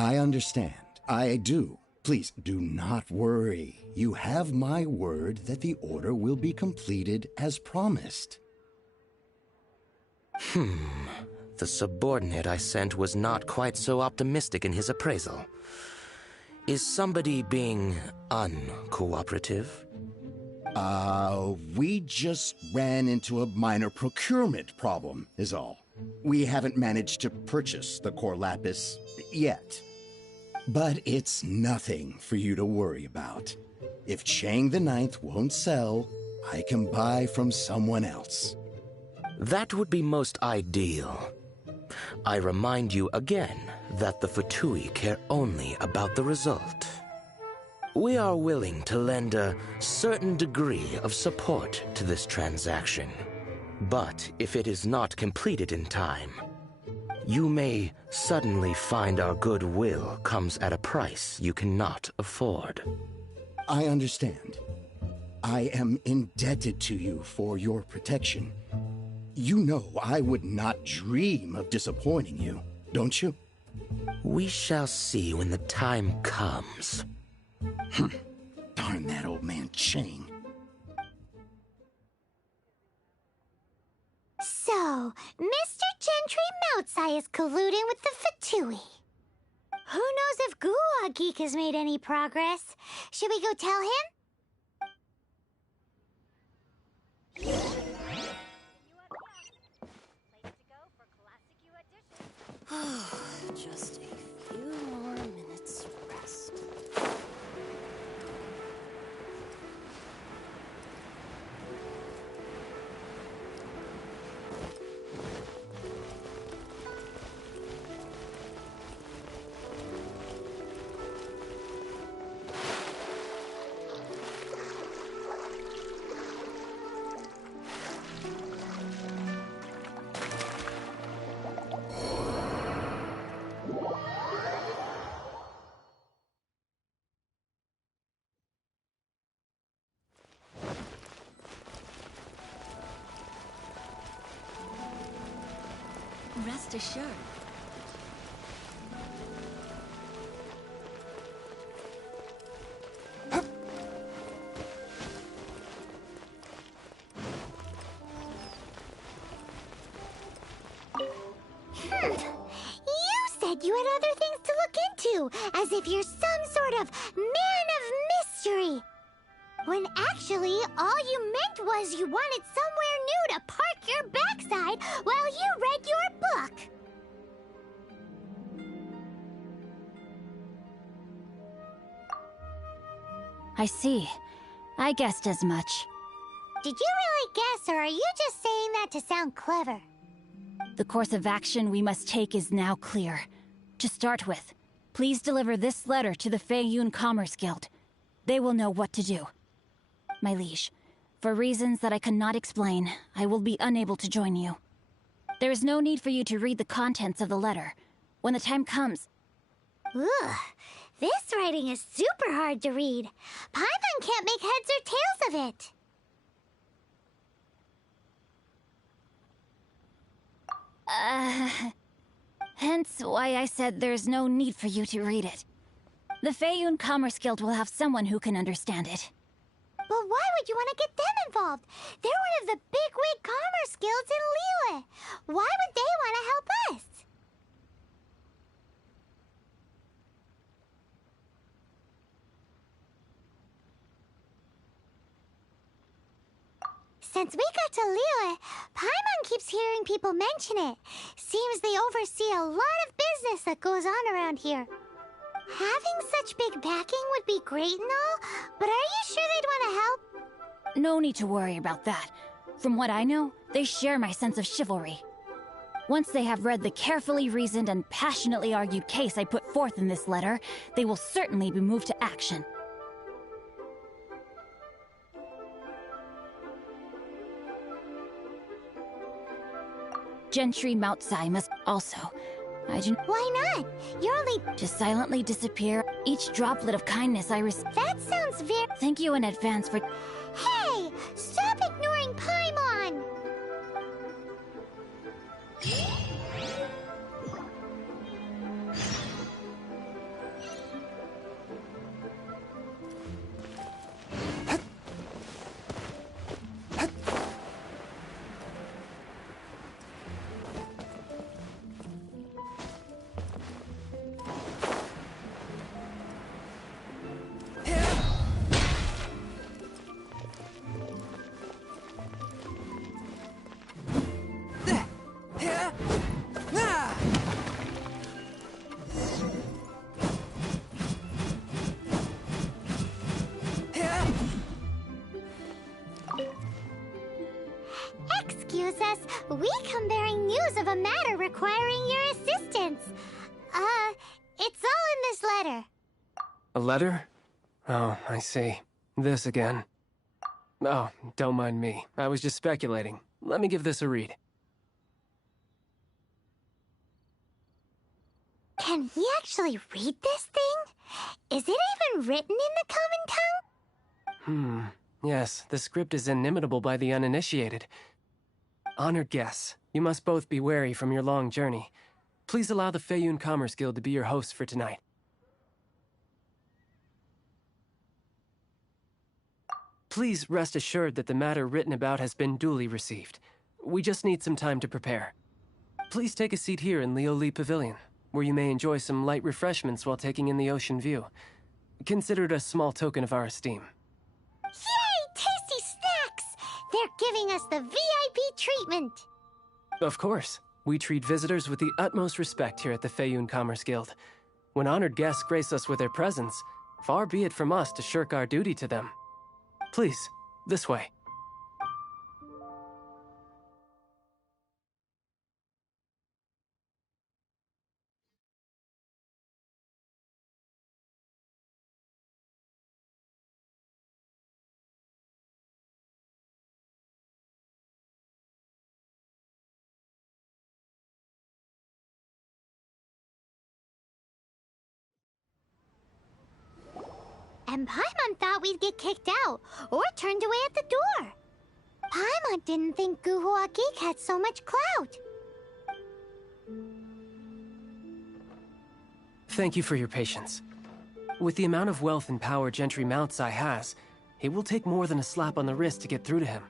I understand. I do. Please do not worry. You have my word that the order will be completed as promised. The subordinate I sent was not quite so optimistic in his appraisal. Is somebody being uncooperative? We just ran into a minor procurement problem, is all. We haven't managed to purchase the core lapis yet. But it's nothing for you to worry about. If Chang the Ninth won't sell, I can buy from someone else. That would be most ideal. I remind you again that the Fatui care only about the result. We are willing to lend a certain degree of support to this transaction. But if it is not completed in time, you may suddenly find our goodwill comes at a price you cannot afford. I understand. I am indebted to you for your protection. You know I would not dream of disappointing you, don't you? We shall see when the time comes. Darn that old man Chang. So, Mr. Gentry Moutsai is colluding with the Fatui. Who knows if Gulag Geek has made any progress? Should we go tell him? Just a few more minutes rest. Rest assured. You said you had other things to look into, as if you're some sort of man of mystery. When actually, all you meant was you wanted somewhere new to park your backside while you read your book. I see. I guessed as much. Did you really guess, or are you just saying that to sound clever? The course of action we must take is now clear. To start with, please deliver this letter to the Feiyun Commerce Guild. They will know what to do. My liege, for reasons that I cannot explain, I will be unable to join you. There is no need for you to read the contents of the letter. When the time comes... Ugh, this writing is super hard to read. Paimon can't make heads or tails of it. Hence why I said there's no need for you to read it. The Feiyun Commerce Guild will have someone who can understand it. But why would you want to get them involved? They're one of the bigwig commerce guilds in Liyue. Why would they want to help us? Since we got to Liyue, Paimon keeps hearing people mention it. Seems they oversee a lot of business that goes on around here. Having such big backing would be great and all, but are you sure they'd want to help? No need to worry about that. From what I know, they share my sense of chivalry. Once they have read the carefully reasoned and passionately argued case I put forth in this letter, they will certainly be moved to action. Gentry Moutsai must also... Why not? You're only... To silently disappear each droplet of kindness I receive. That sounds very... Thank you in advance for... Hey! Stop ignoring Paimon! We come bearing news of a matter requiring your assistance. It's all in this letter. A letter? Oh, I see. This again. Oh, don't mind me. I was just speculating. Let me give this a read. Can he actually read this thing? Is it even written in the common tongue? Yes, the script is inimitable by the uninitiated. Honored guests, you must both be wary from your long journey. Please allow the Feiyun Commerce Guild to be your hosts for tonight. Please rest assured that the matter written about has been duly received. We just need some time to prepare. Please take a seat here in Leo Lee Pavilion, where you may enjoy some light refreshments while taking in the ocean view. Consider it a small token of our esteem. Yay! Tasty snacks! They're giving us the VIP treatment! Of course. We treat visitors with the utmost respect here at the Feiyun Commerce Guild. When honored guests grace us with their presence, far be it from us to shirk our duty to them. Please, this way. And Paimon thought we'd get kicked out, or turned away at the door. Paimon didn't think Guhua Geek had so much clout. Thank you for your patience. With the amount of wealth and power Gentry Moutsai has, it will take more than a slap on the wrist to get through to him.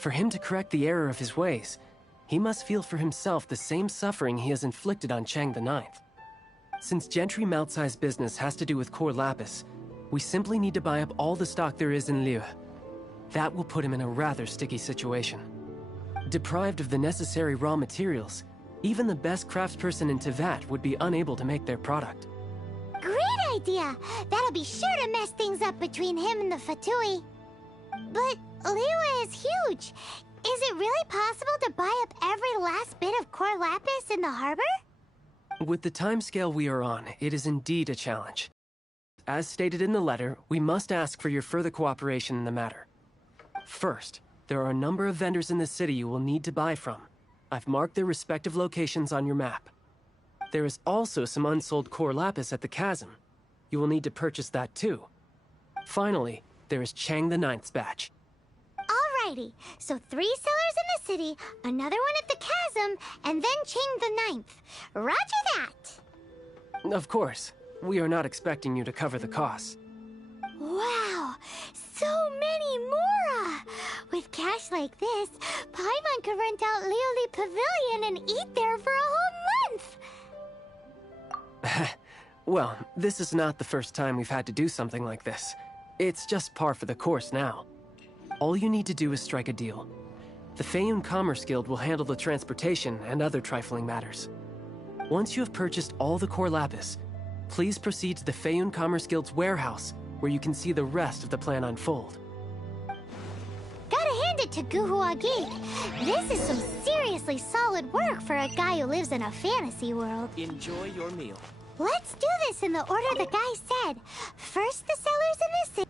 For him to correct the error of his ways, he must feel for himself the same suffering he has inflicted on Chang the Ninth. Since Gentry Moutsai's business has to do with core lapis, we simply need to buy up all the stock there is in Liyue. That will put him in a rather sticky situation. Deprived of the necessary raw materials, even the best craftsperson in Teyvat would be unable to make their product. Great idea! That'll be sure to mess things up between him and the Fatui. But Liyue is huge. Is it really possible to buy up every last bit of core lapis in the harbor? With the timescale we are on, it is indeed a challenge. As stated in the letter, we must ask for your further cooperation in the matter. First, there are a number of vendors in the city you will need to buy from. I've marked their respective locations on your map. There is also some unsold core lapis at the chasm. You will need to purchase that too. Finally, there is Chang the Ninth's batch. Alrighty, so 3 sellers in the city, another one at the chasm, and then Chang the Ninth. Roger that! Of course. We are not expecting you to cover the costs. Wow, so many Mora! With cash like this, Paimon could rent out Lioli Pavilion and eat there for a whole month! Well, this is not the first time we've had to do something like this. It's just par for the course now. All you need to do is strike a deal. The Feiyun Commerce Guild will handle the transportation and other trifling matters. Once you have purchased all the core lapis, please proceed to the Feiyun Commerce Guild's warehouse, where you can see the rest of the plan unfold. Gotta hand it to Guhua Geek. This is some seriously solid work for a guy who lives in a fantasy world. Enjoy your meal. Let's do this in the order the guy said. First the sellers in the city.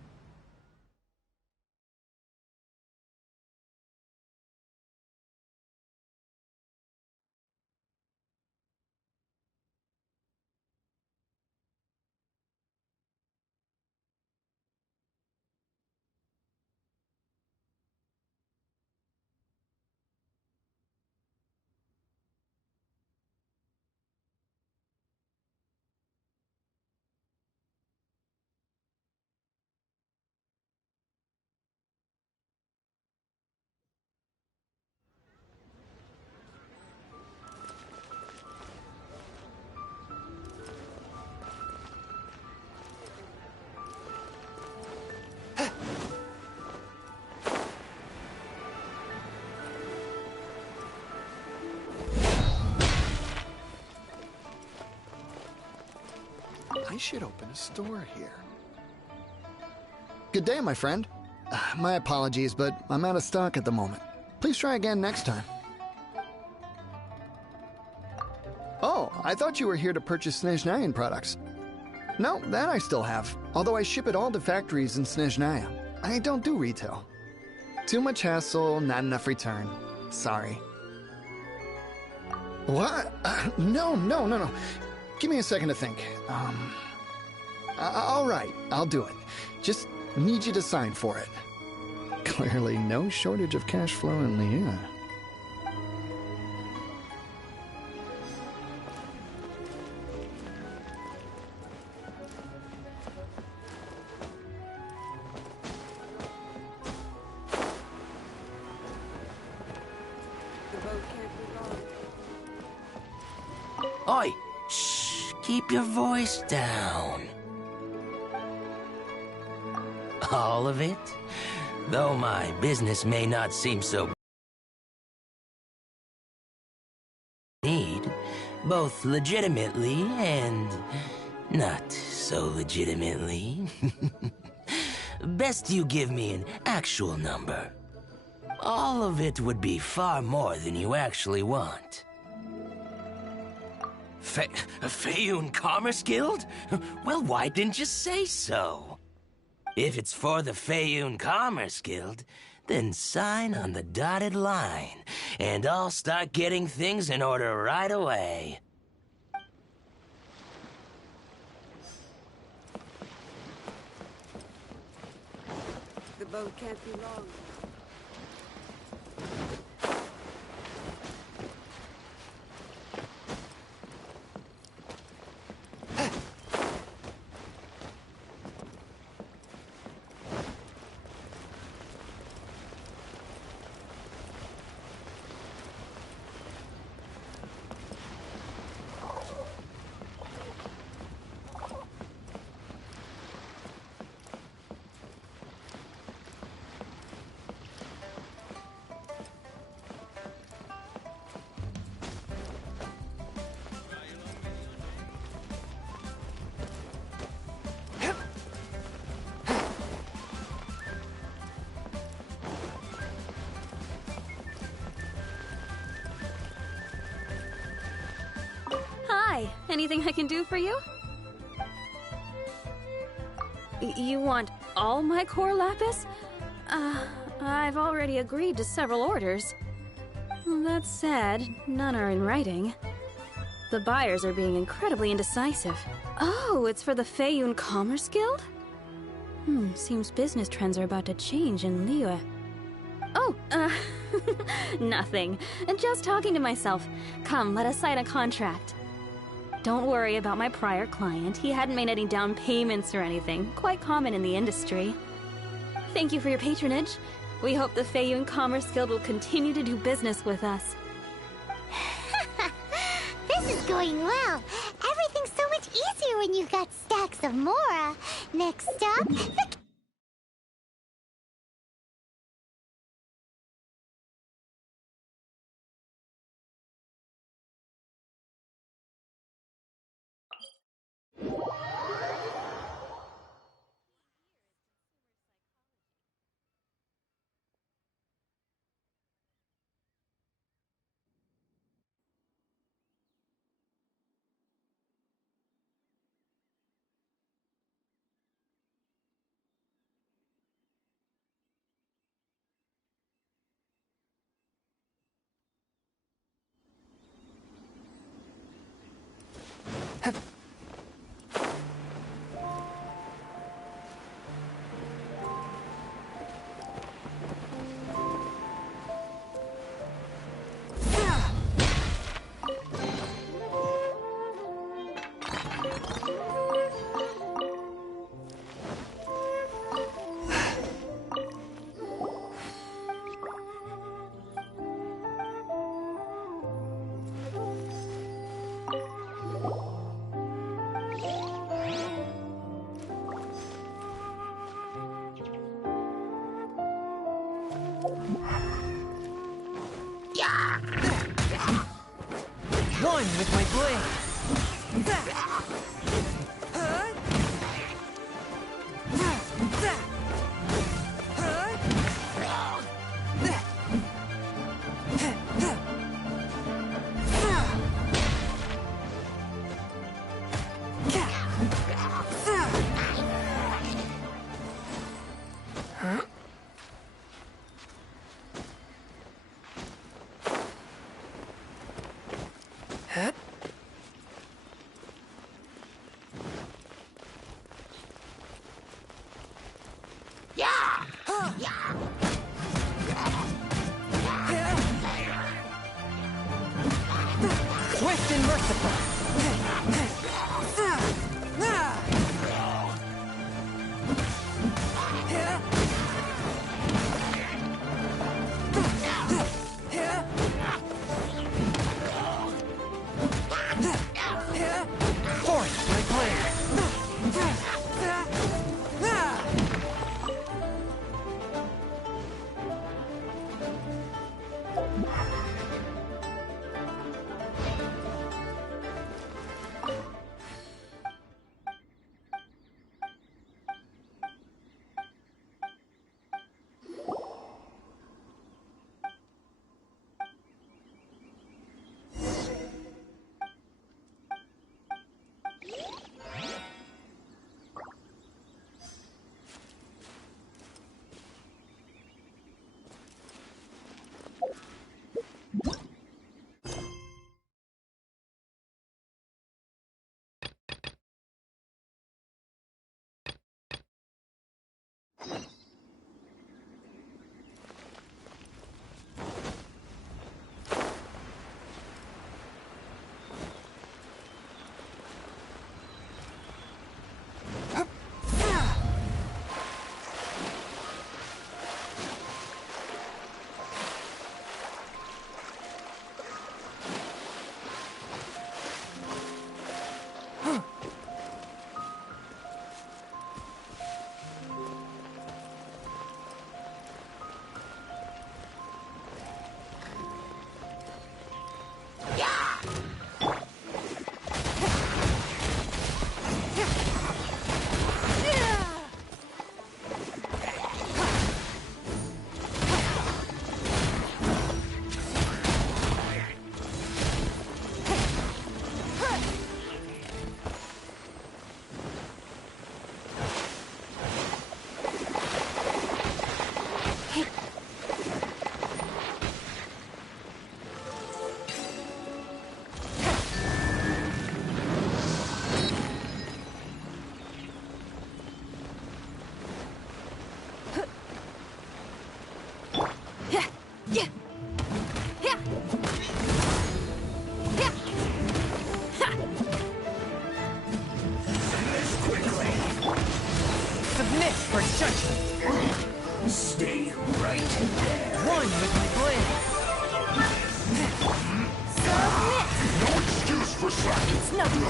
I should open a store here. Good day, my friend. My apologies, but I'm out of stock at the moment. Please try again next time. I thought you were here to purchase Snezhnayan products. No, that I still have, although I ship it all to factories in Snezhnaya. I don't do retail. Too much hassle, not enough return. Sorry. What? No. Give me a second to think. All right, I'll do it. Just need you to sign for it. Clearly no shortage of cash flow in Liyue. Oi! Shh! Keep your voice down. All of it? Though my business may not seem so need, both legitimately and not so legitimately. Best you give me an actual number. All of it would be far more than you actually want. Feiyun Commerce Guild? Well, why didn't you say so? If it's for the Feiyun Commerce Guild, then sign on the dotted line, and I'll start getting things in order right away. The boat can't be long. Hi, anything I can do for you? You want all my core lapis? I've already agreed to several orders. That said, none are in writing. The buyers are being incredibly indecisive. Oh, it's for the Feiyun Commerce Guild? Seems business trends are about to change in Liyue. Oh, nothing. Just talking to myself. Come, let us sign a contract. Don't worry about my prior client. He hadn't made any down payments or anything. Quite common in the industry. Thank you for your patronage. We hope the Feiyun Commerce Guild will continue to do business with us. This is going well. Everything's so much easier when you've got stacks of Mora. Next up, the... One with my blade. Swift and merciful. Force my plan. Submit for judgment. Stay right there. One with my blade. Submit. No excuse for slacking. It's nothing.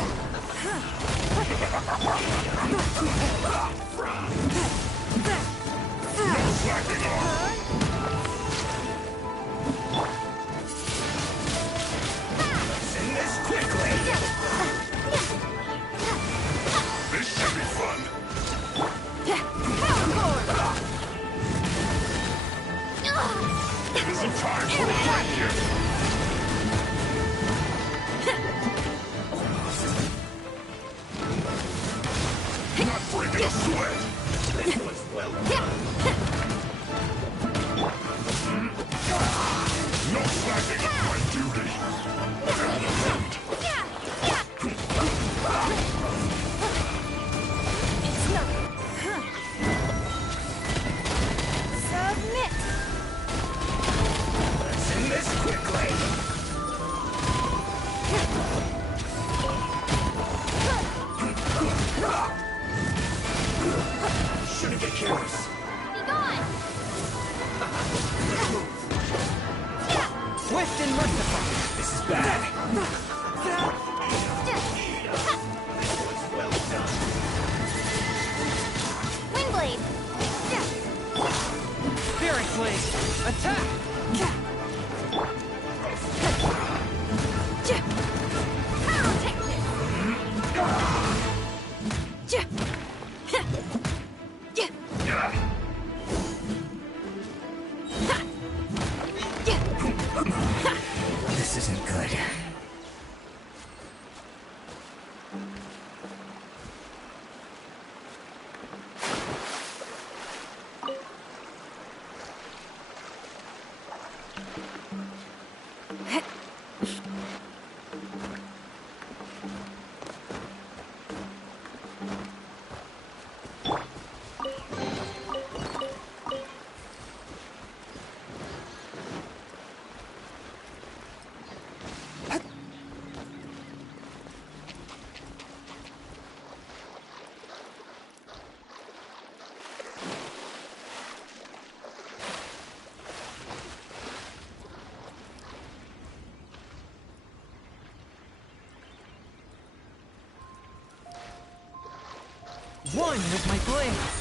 No slacking off. Send this quickly. This should be fun. It isn't time for a fight yet. Not breaking a sweat. This was well done. No slacking off my duty. It's nothing. Submit. Send this quickly. Shouldn't get careless. Be gone! Swift and merciful. This is bad. This was well done. Windblade! Spirit blade. Attack. I'll take this! This isn't good. one with my blade.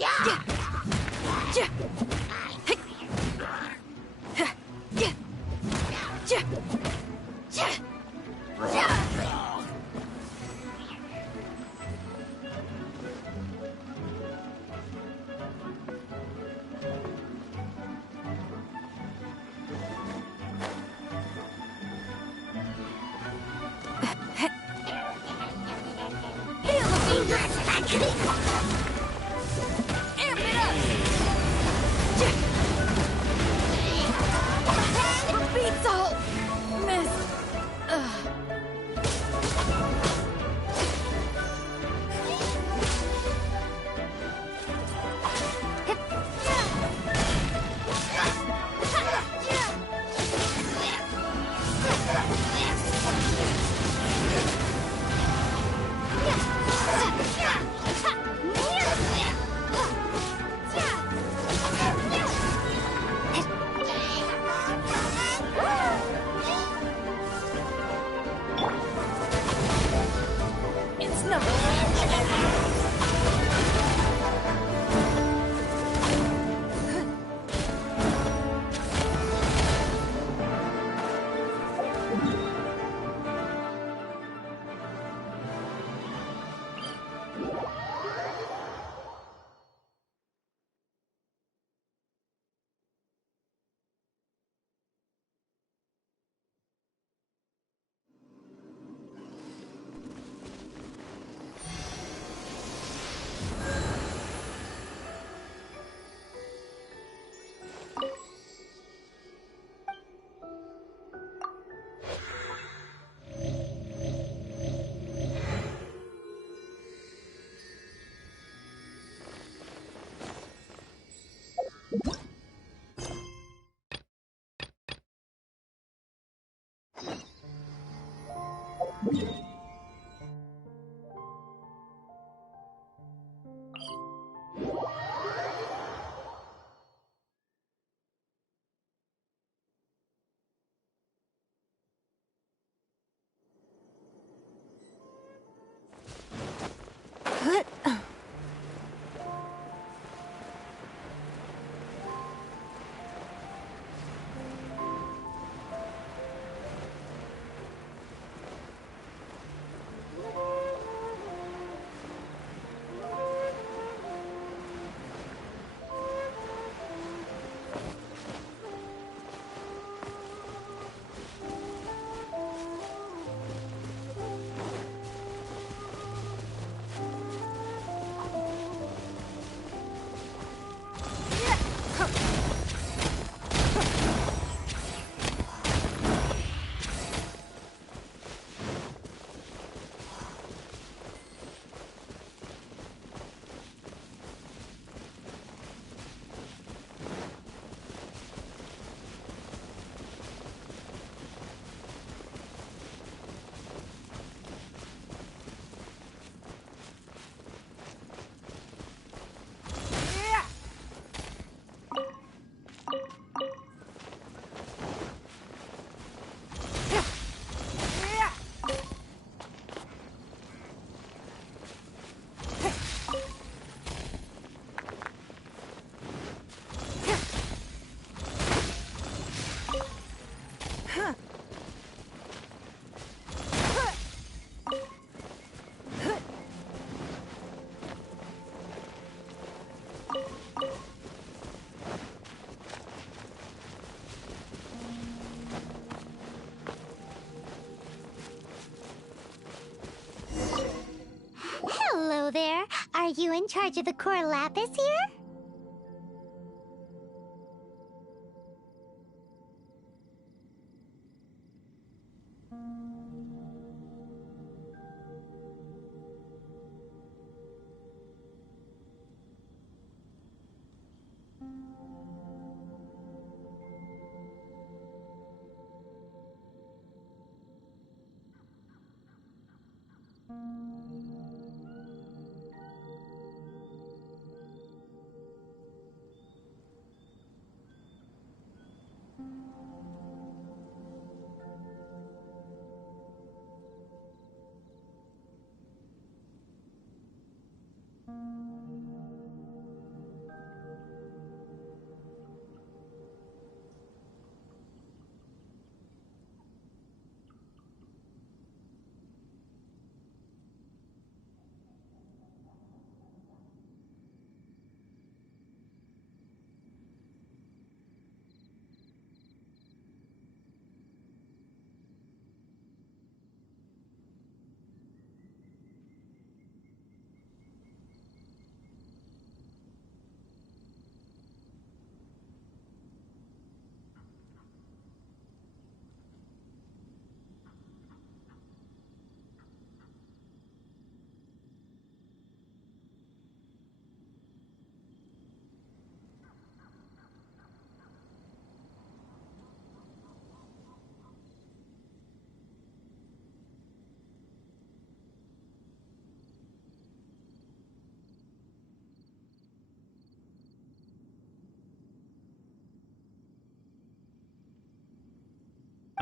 Yeah! you in charge of the core lapis here?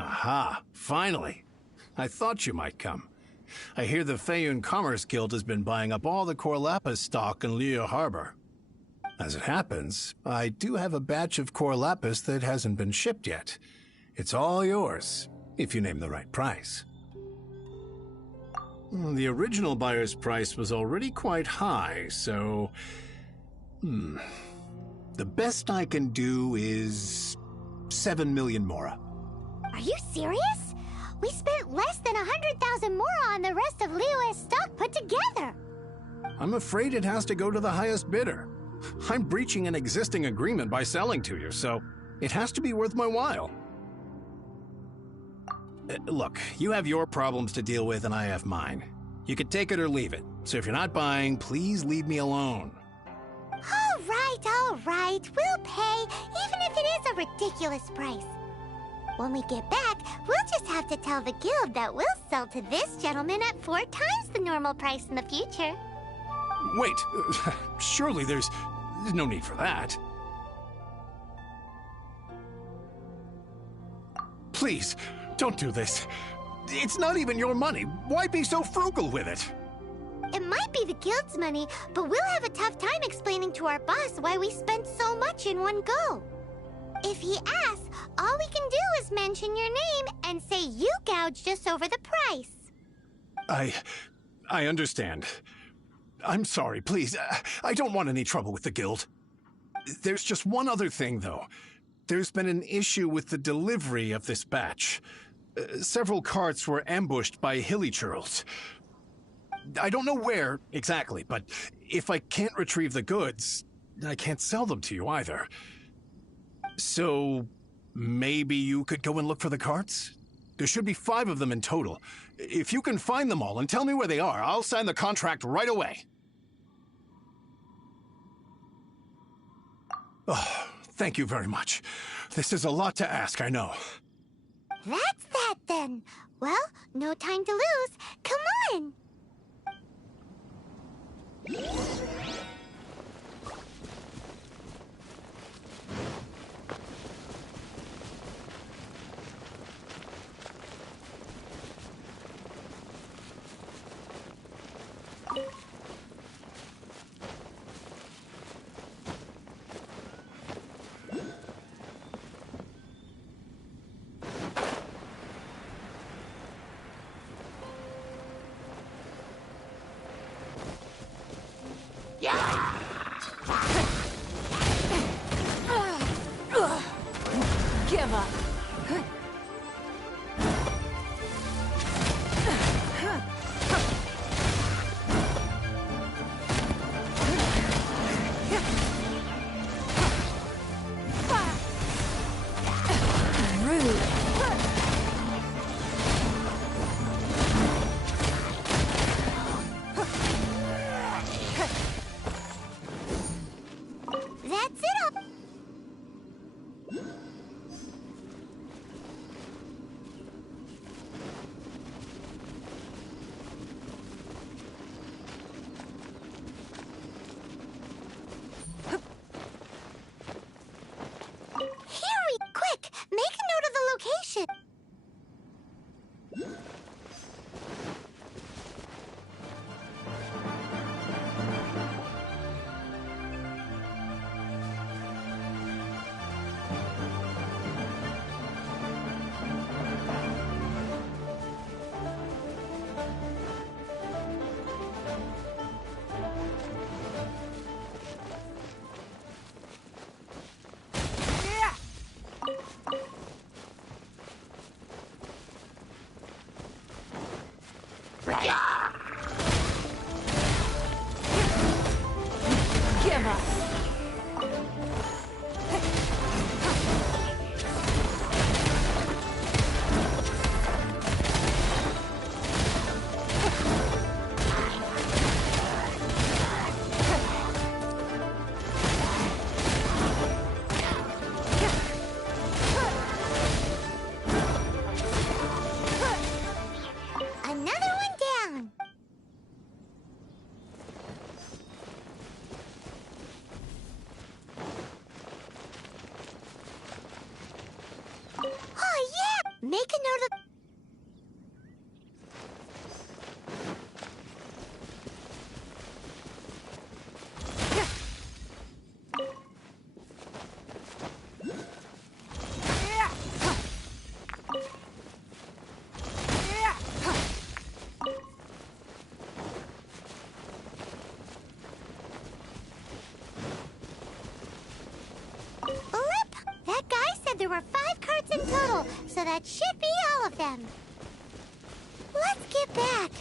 Aha, finally. I thought you might come. I hear the Feiyun Commerce Guild has been buying up all the core lapis stock in Liyue Harbor. As it happens, I do have a batch of core lapis that hasn't been shipped yet. It's all yours, if you name the right price. The original buyer's price was already quite high, so... The best I can do is... 7 million mora. Are you serious? We spent less than 100,000 mora on the rest of Liyue's stock put together. I'm afraid it has to go to the highest bidder. I'm breaching an existing agreement by selling to you, so it has to be worth my while. Look, you have your problems to deal with and I have mine. You could take it or leave it, so if you're not buying, please leave me alone. All right, we'll pay, even if it is a ridiculous price. When we get back, we'll just have to tell the guild that we'll sell to this gentleman at 4 times the normal price in the future. Wait, surely there's no need for that. Please, don't do this. It's not even your money. Why be so frugal with it? It might be the guild's money, but we'll have a tough time explaining to our boss why we spent so much in one go. If he asks, all we can do is mention your name and say you gouged us over the price. I understand. I'm sorry, please. I don't want any trouble with the guild. There's just one other thing, though. There's been an issue with the delivery of this batch. Several carts were ambushed by hilly churls. I don't know where exactly, but if I can't retrieve the goods, I can't sell them to you either. So, maybe you could go and look for the carts? There should be 5 of them in total. If you can find them all and tell me where they are, I'll sign the contract right away. Oh, thank you very much. This is a lot to ask, I know. That's that then. Well, no time to lose. Come on! total, so that should be all of them. Let's get back.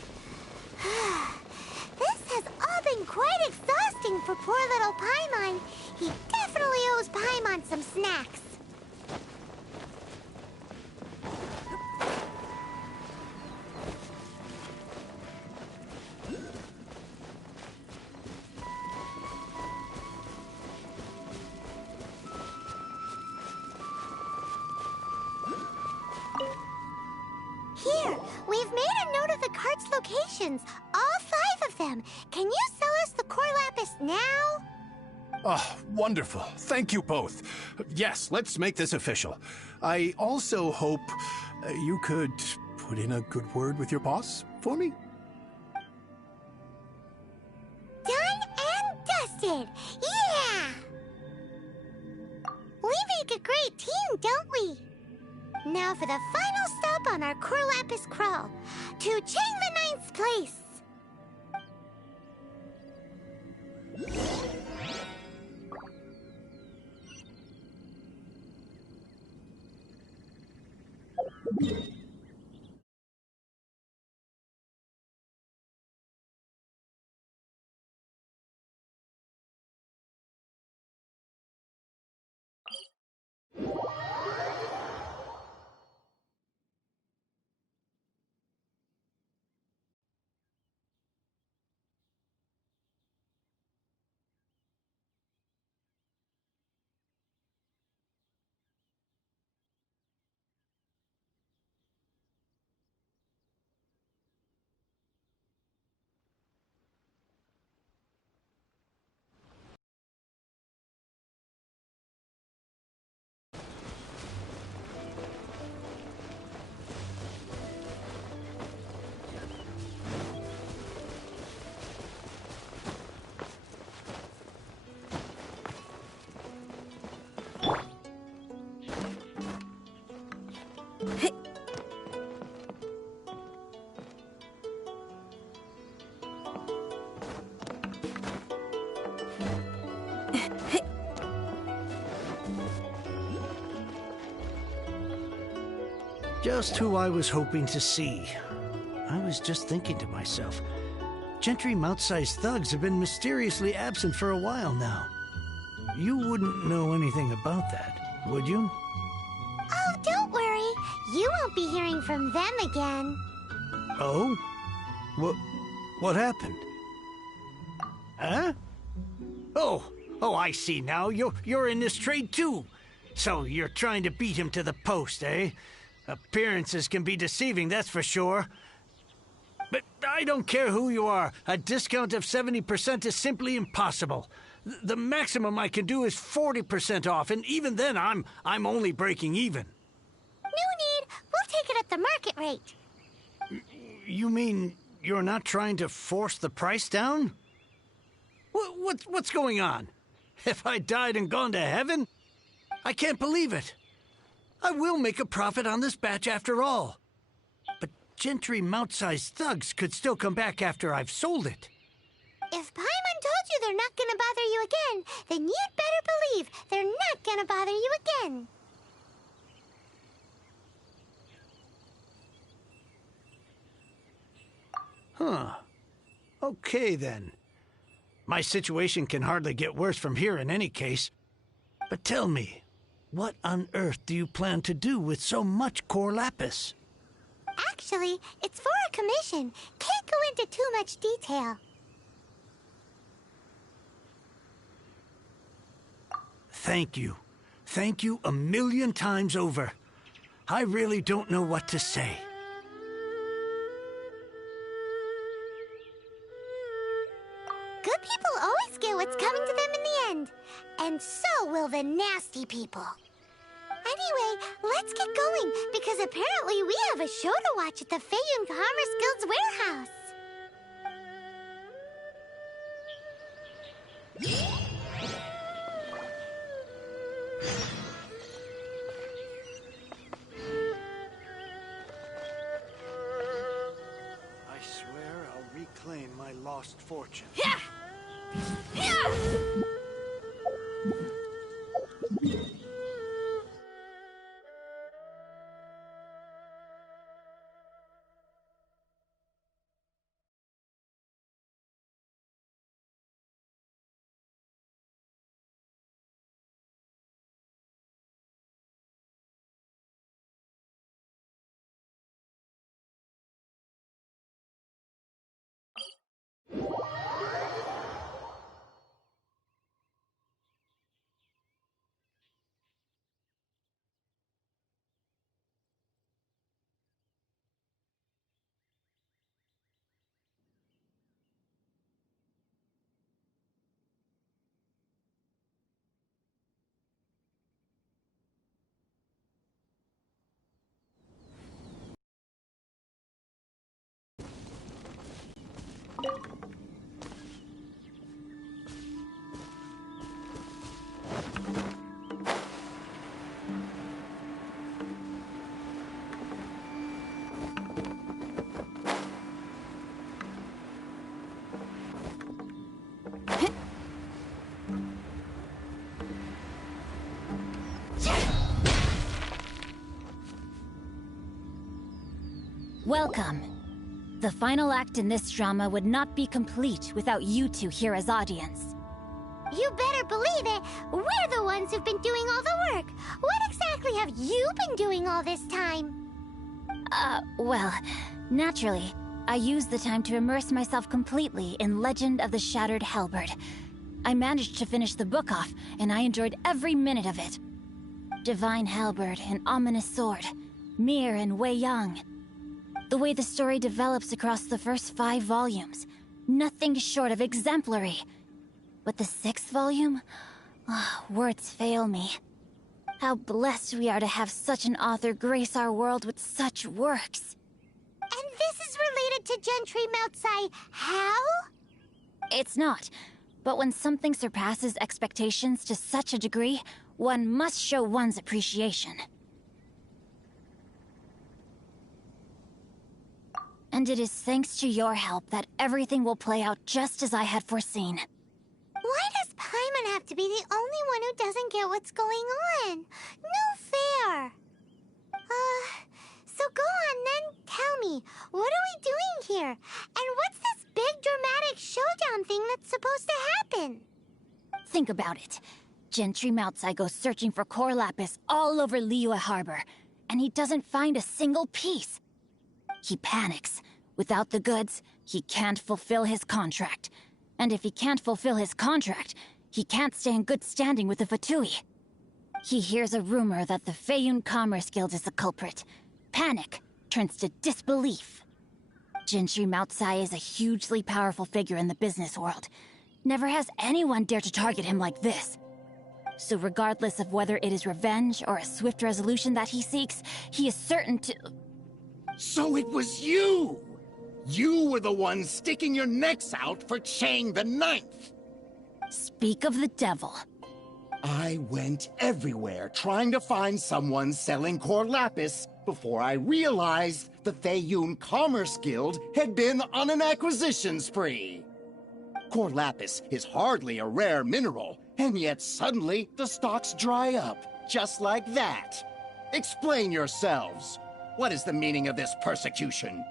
This has all been quite exhausting for poor little Paimon. He definitely owes Paimon some snacks. Here, we've made a note of the cart's locations. All 5 of them. Can you sell us the core lapis now? Oh, wonderful. Thank you both. Yes, let's make this official. I also hope you could put in a good word with your boss for me. Done and dusted. Yeah! We make a great team, don't we? Now for the final stop on our core lapis crawl. To Chang the Ninth's place. Just who I was hoping to see. I was just thinking to myself, Gentry Mount-sized thugs have been mysteriously absent for a while now. You wouldn't know anything about that, would you? Oh, don't worry. You won't be hearing from them again. Oh? What happened? Huh? Oh, I see now. You're in this trade too. So you're trying to beat him to the post, eh? Appearances can be deceiving, that's for sure. But I don't care who you are. A discount of 70% is simply impossible. The maximum I can do is 40% off, and even then I'm only breaking even. No need. We'll take it at the market rate. You mean you're not trying to force the price down? What's going on? Have I died and gone to heaven? I can't believe it. I will make a profit on this batch after all. But Gentry Mount-sized thugs could still come back after I've sold it. If Paimon told you they're not gonna bother you again, then you'd better believe they're not gonna bother you again. Huh. Okay, then. My situation can hardly get worse from here in any case. But tell me, what on earth do you plan to do with so much core lapis? Actually, it's for a commission. Can't go into too much detail. Thank you. Thank you a million times over. I really don't know what to say. Good people always get what's coming to them in the end. And so will the nasty people. Anyway, let's get going, because apparently we have a show to watch at the Feiyun Commerce Guild's warehouse. I swear I'll reclaim my lost fortune. Welcome. The final act in this drama would not be complete without you two here as audience. You better believe it. We're the ones who've been doing all the work. What exactly have you been doing all this time? Well, naturally, I used the time to immerse myself completely in Legend of the Shattered Halberd. I managed to finish the book off, and I enjoyed every minute of it. Divine Halberd, an ominous sword, Mir and Wei Yang. The way the story develops across the first 5 volumes, nothing short of exemplary. But the 6th volume? Words fail me. How blessed we are to have such an author grace our world with such works. And this is related to Gentry Moutsai how? It's not. But when something surpasses expectations to such a degree, one must show one's appreciation. And it is thanks to your help that everything will play out just as I had foreseen. Why does Paimon have to be the only one who doesn't get what's going on? No fair. So go on then, tell me, what are we doing here? And what's this big dramatic showdown thing that's supposed to happen? Think about it. Gentry Moutsai goes searching for core lapis all over Liyue Harbor, and he doesn't find a single piece. He panics. Without the goods, he can't fulfill his contract. And if he can't fulfill his contract, he can't stay in good standing with the Fatui. He hears a rumor that the Feiyun Commerce Guild is the culprit. Panic turns to disbelief. Gentry Moutsai is a hugely powerful figure in the business world. Never has anyone dared to target him like this. So regardless of whether it is revenge or a swift resolution that he seeks, he is certain to... So it was you! You were the one sticking your necks out for Chang the Ninth! Speak of the devil. I went everywhere trying to find someone selling core lapis before I realized the Feiyun Commerce Guild had been on an acquisition spree. Core lapis is hardly a rare mineral, and yet suddenly the stocks dry up, just like that. Explain yourselves. What is the meaning of this persecution?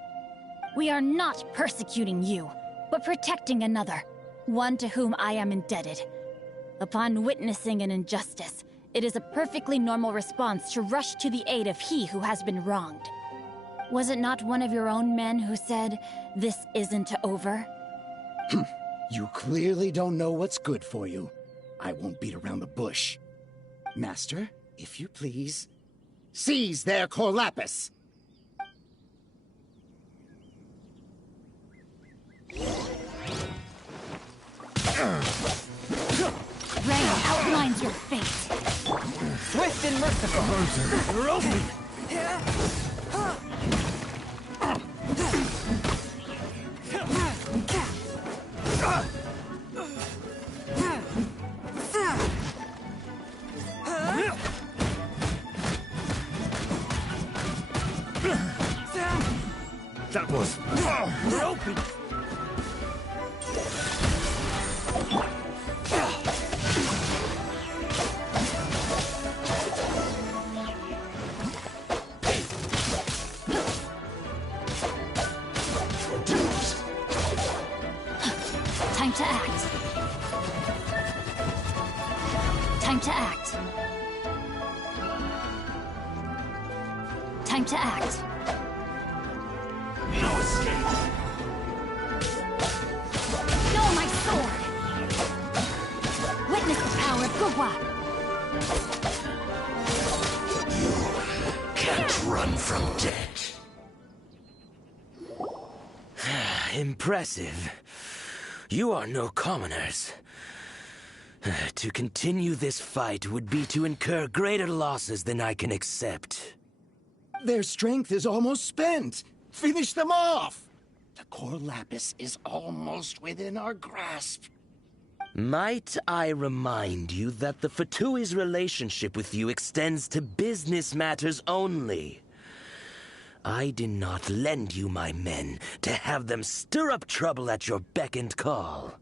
We are not persecuting you, but protecting another, one to whom I am indebted. Upon witnessing an injustice, it is a perfectly normal response to rush to the aid of he who has been wronged. Was it not one of your own men who said, "This isn't over"? You clearly don't know what's good for you. I won't beat around the bush. Master, if you please, seize their core lapis! Rain outlines your fate. Swift and merciful. You're open. That was... You're open. Time to act. Time to act. Time to act. No escape! No, my sword! Witness the power of Gugwa! Can't run from death. Impressive. You are no commoners. To continue this fight would be to incur greater losses than I can accept. Their strength is almost spent. Finish them off! The core lapis is almost within our grasp. Might I remind you that the Fatui's relationship with you extends to business matters only? I did not lend you my men to have them stir up trouble at your beck and call.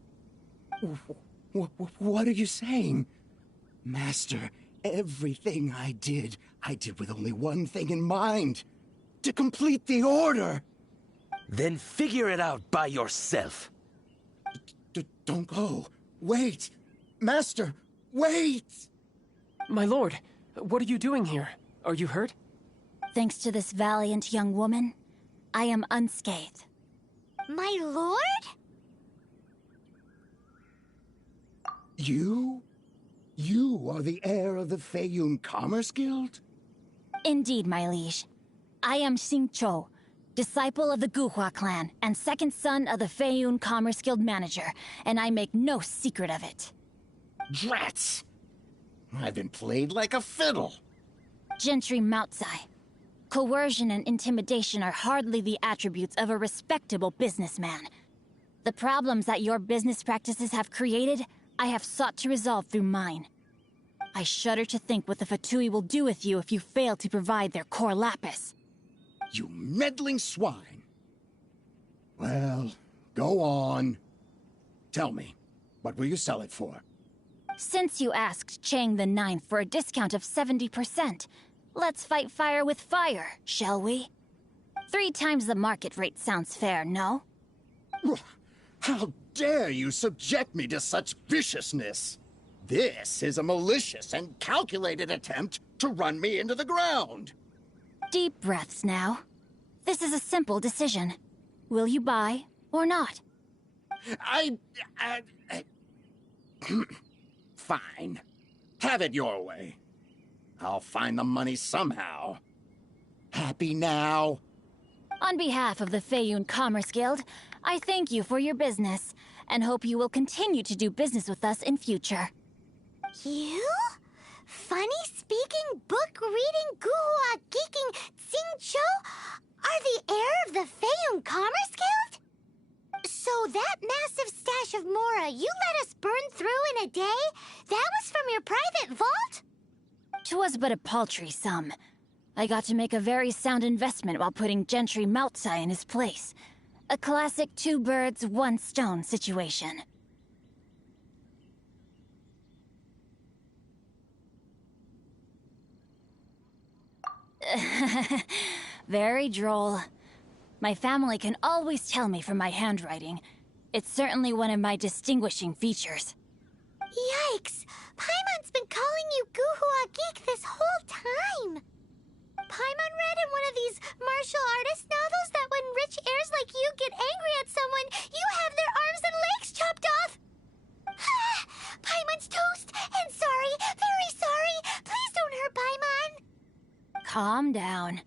What are you saying? Master, everything I did with only one thing in mind. To complete the order. Then figure it out by yourself. Don't go. Wait! Master, wait! My lord, what are you doing here? Are you hurt? Thanks to this valiant young woman, I am unscathed. My lord? You? You are the heir of the Feiyun Commerce Guild? Indeed, my liege. I am Xing Chou, disciple of the Guhua clan and second son of the Feiyun Commerce Guild manager, and I make no secret of it. Drats! I've been played like a fiddle. Gentry Moutsai. Coercion and intimidation are hardly the attributes of a respectable businessman. The problems that your business practices have created, I have sought to resolve through mine. I shudder to think what the Fatui will do with you if you fail to provide their core lapis. You meddling swine. Well, go on. Tell me, what will you sell it for? Since you asked Chang the Ninth for a discount of 70%, let's fight fire with fire, shall we? 3 times the market rate sounds fair, no? How dare you subject me to such viciousness? This is a malicious and calculated attempt to run me into the ground. Deep breaths now. This is a simple decision. Will you buy or not? Fine. Have it your way. I'll find the money somehow. Happy now? On behalf of the Feiyun Commerce Guild, I thank you for your business, and hope you will continue to do business with us in future. You? Funny-speaking, book-reading, guhua geeking Xing Chou are the heir of the Feiyun Commerce Guild? So that massive stash of Mora you let us burn through in a day, that was from your private vault? 'Twas but a paltry sum. I got to make a very sound investment while putting Gentry Moutsai in his place. A classic 2 birds, 1 stone situation. Very droll. My family can always tell me from my handwriting. It's certainly one of my distinguishing features. Yikes! Paimon's been calling you Guhua Geek this whole time! Paimon read in one of these martial artist novels that when rich heirs like you get angry at someone, you have their arms and legs chopped off! Paimon's toast! And sorry, very sorry! Please don't hurt Paimon! Calm down.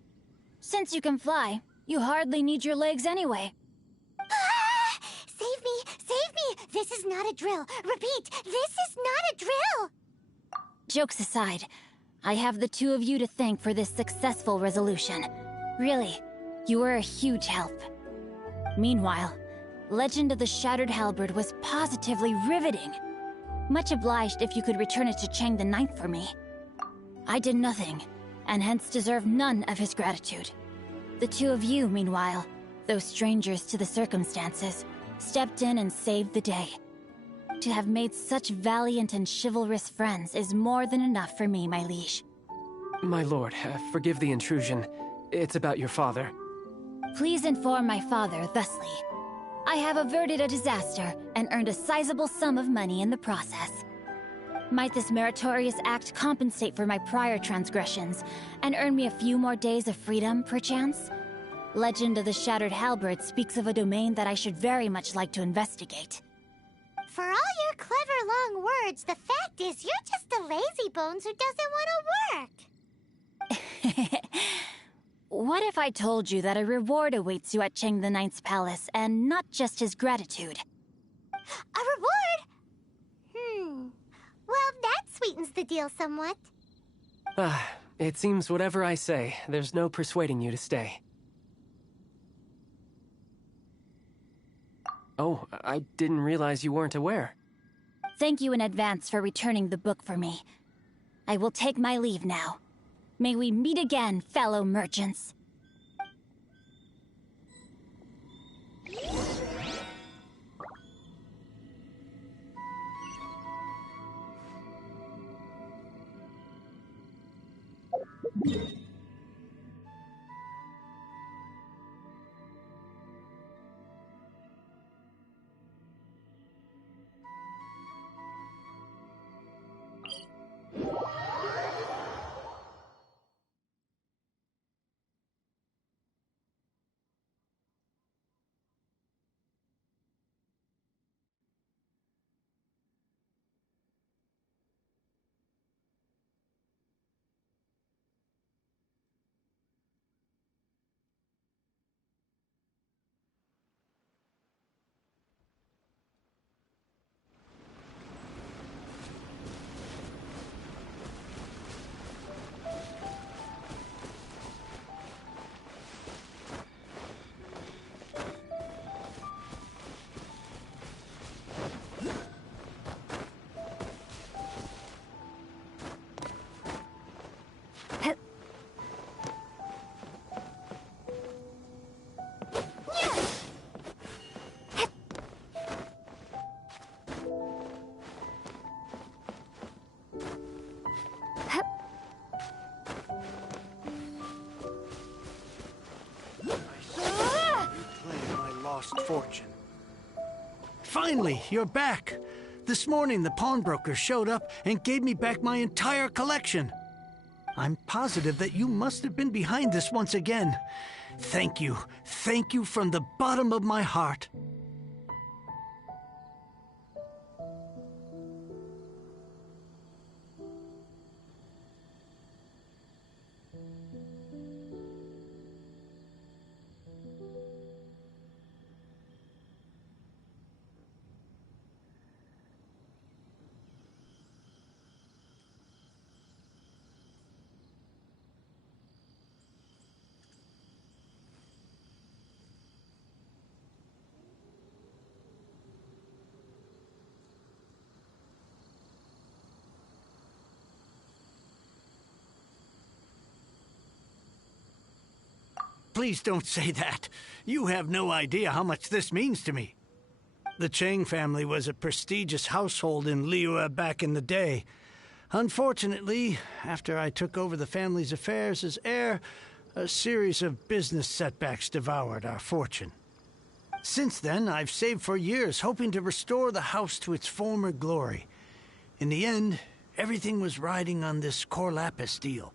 Since you can fly, you hardly need your legs anyway. Save me! Save me! This is not a drill! Repeat, this is not a drill! Jokes aside, I have the 2 of you to thank for this successful resolution. Really, you were a huge help. Meanwhile, Legend of the Shattered Halberd was positively riveting. Much obliged if you could return it to Chang the Ninth for me. I did nothing, and hence deserve none of his gratitude. The 2 of you, meanwhile, though strangers to the circumstances, stepped in and saved the day. To have made such valiant and chivalrous friends is more than enough for me, my liege. My lord, forgive the intrusion. It's about your father. Please inform my father thusly. I have averted a disaster and earned a sizable sum of money in the process. Might this meritorious act compensate for my prior transgressions and earn me a few more days of freedom, perchance? Legend of the Shattered Halberd speaks of a domain that I should very much like to investigate. For all your clever long words, the fact is you're just a lazybones who doesn't want to work. What if I told you that a reward awaits you at Chang the Ninth's palace, and not just his gratitude? A reward? Well, that sweetens the deal somewhat. It seems whatever I say, there's no persuading you to stay. Oh, I didn't realize you weren't aware. Thank you in advance for returning the book for me. I will take my leave now. May we meet again, fellow merchants. Fortune. Finally, you're back. This morning, the pawnbroker showed up and gave me back my entire collection. I'm positive that you must have been behind this once again. Thank you. Thank you from the bottom of my heart. Please don't say that. You have no idea how much this means to me. The Chang family was a prestigious household in Liyue back in the day. Unfortunately, after I took over the family's affairs as heir, a series of business setbacks devoured our fortune. Since then, I've saved for years, hoping to restore the house to its former glory. In the end, everything was riding on this Corlapis deal.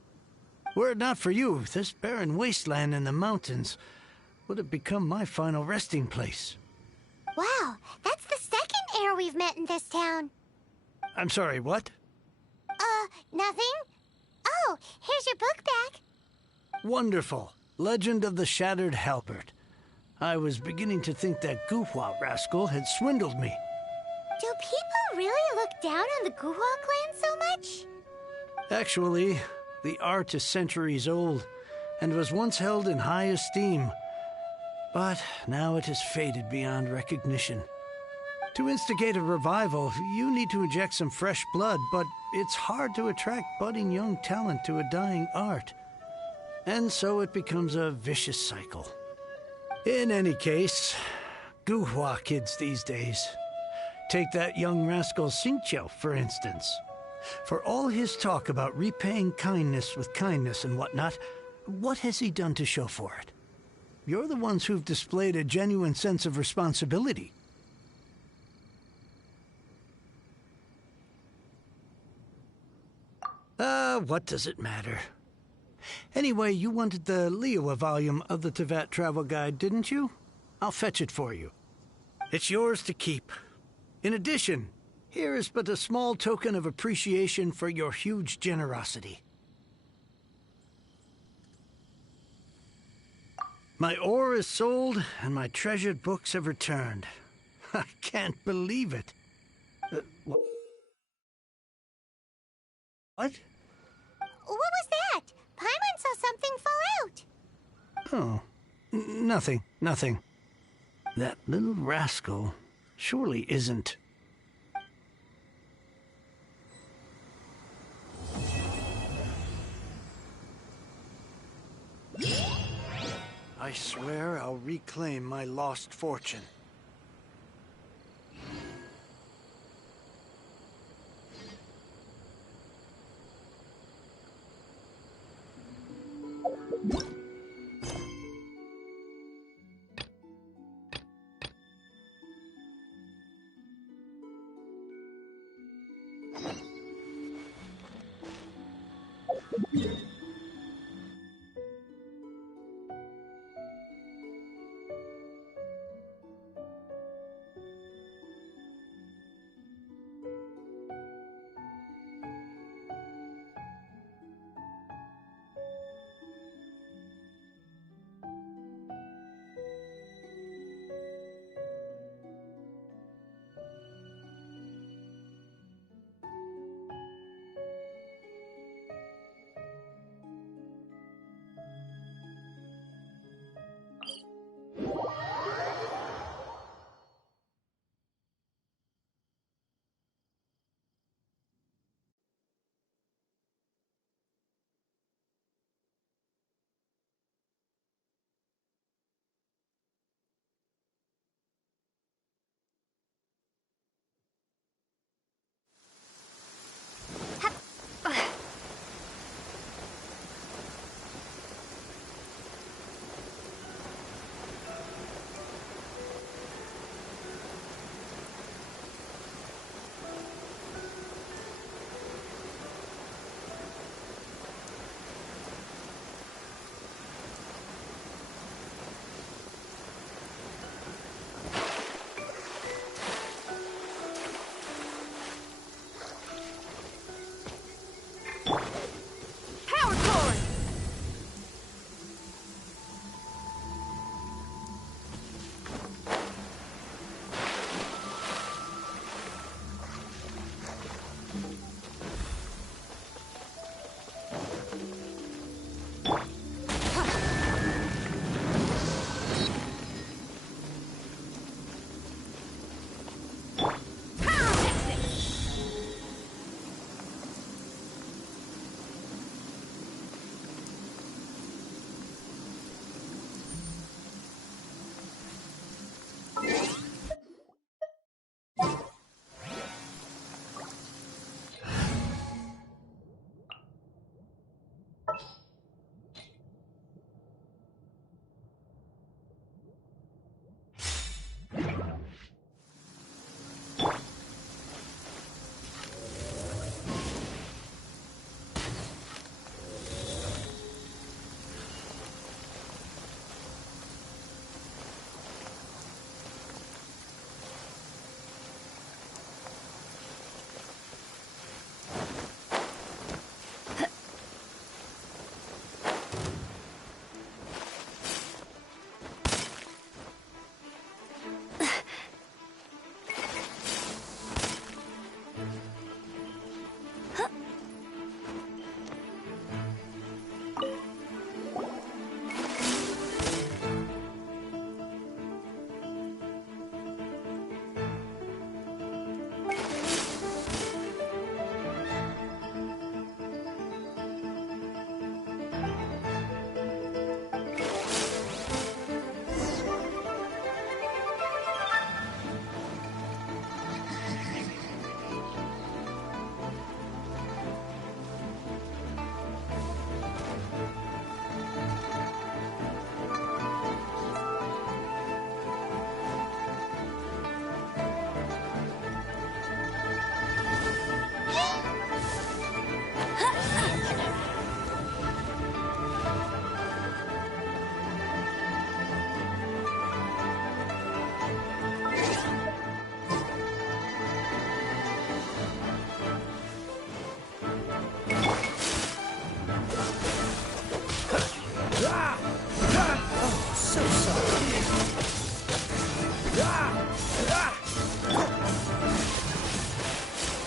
Were it not for you, this barren wasteland in the mountains would have become my final resting place. Wow, that's the second heir we've met in this town. I'm sorry, what? Nothing? Oh, here's your book back. Wonderful. Legend of the Shattered Halberd. I was beginning to think that Guhua rascal had swindled me. Do people really look down on the Guhua clan so much? Actually, the art is centuries old, and was once held in high esteem. But now it has faded beyond recognition. To instigate a revival, you need to inject some fresh blood, but it's hard to attract budding young talent to a dying art. And so it becomes a vicious cycle. In any case, Guhua kids these days. Take that young rascal Xingqiu, for instance. For all his talk about repaying kindness with kindness and whatnot, what has he done to show for it? You're the ones who've displayed a genuine sense of responsibility. What does it matter? Anyway, you wanted the Liyue volume of the Teyvat Travel Guide, didn't you? I'll fetch it for you. It's yours to keep. In addition, here is but a small token of appreciation for your huge generosity. My ore is sold, and my treasured books have returned. I can't believe it. What? What was that? Paimon saw something fall out. Oh, nothing. That little rascal surely isn't... I swear I'll reclaim my lost fortune.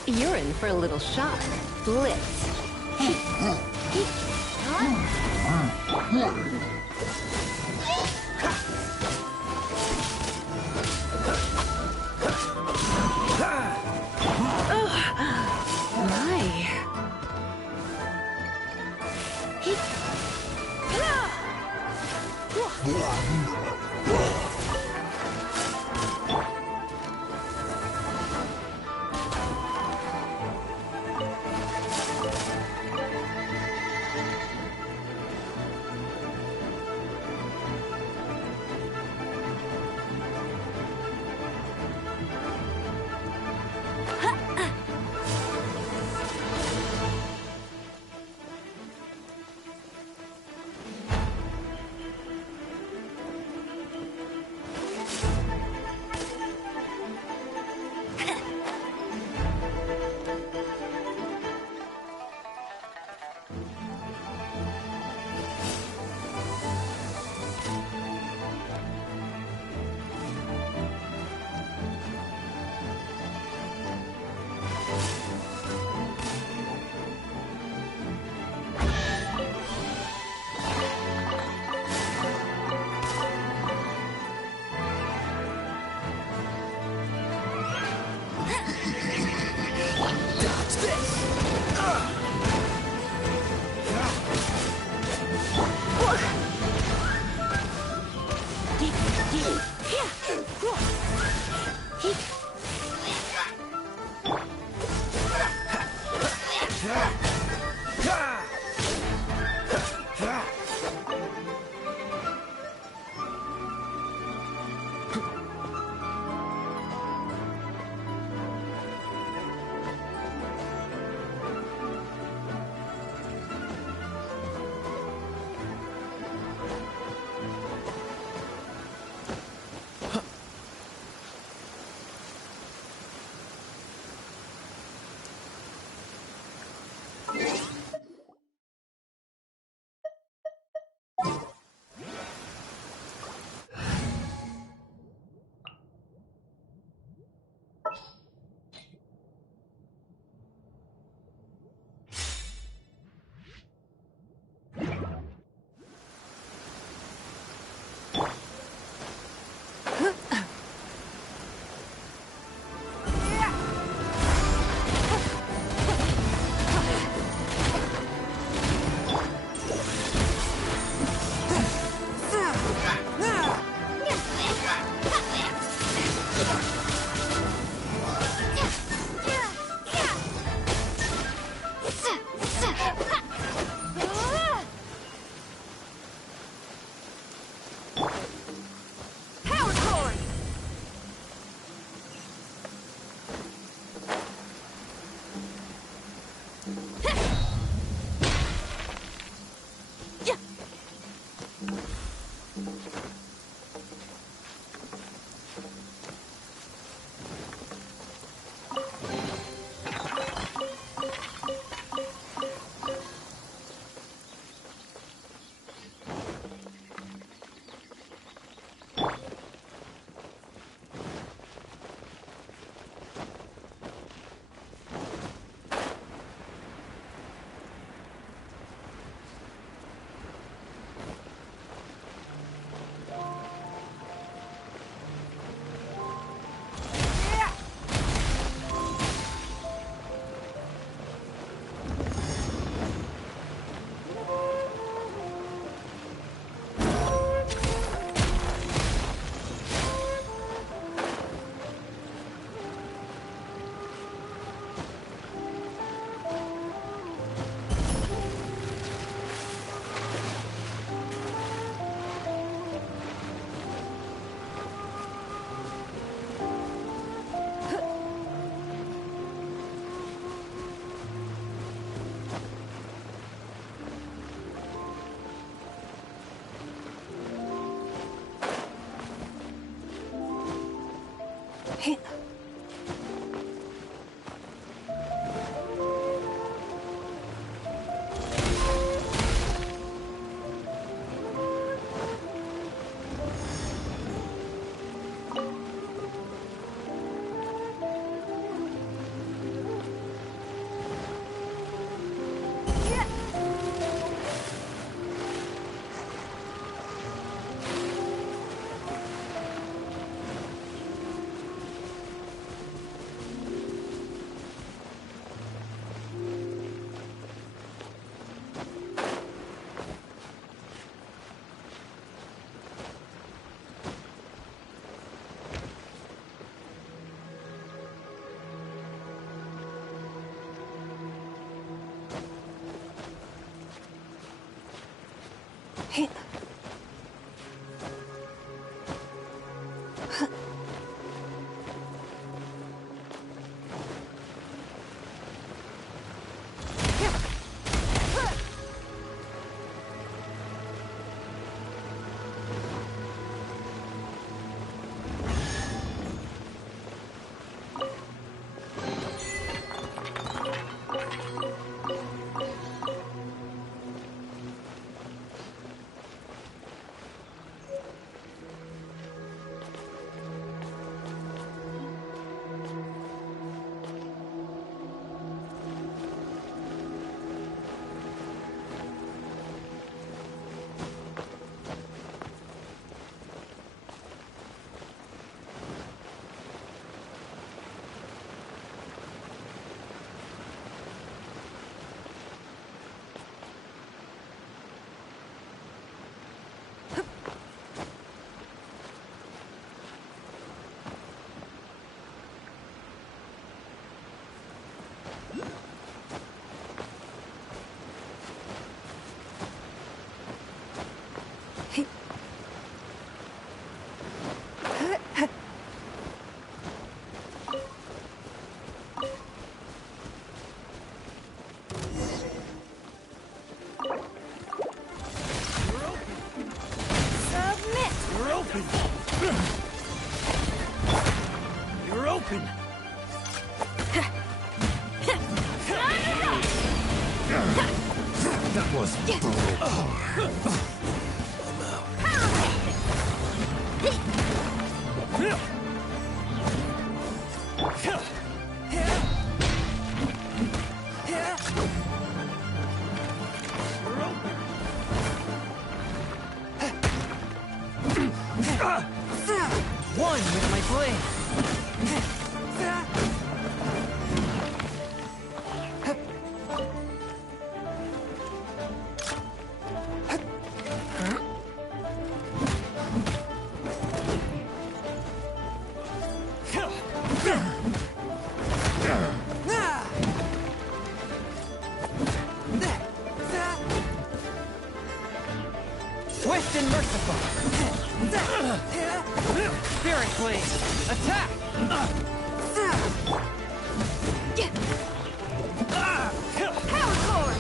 You're in for a little shock. Blitz. open! That was brutal. One with my blade. Swift and merciful. Spirit blade. Attack. Power core!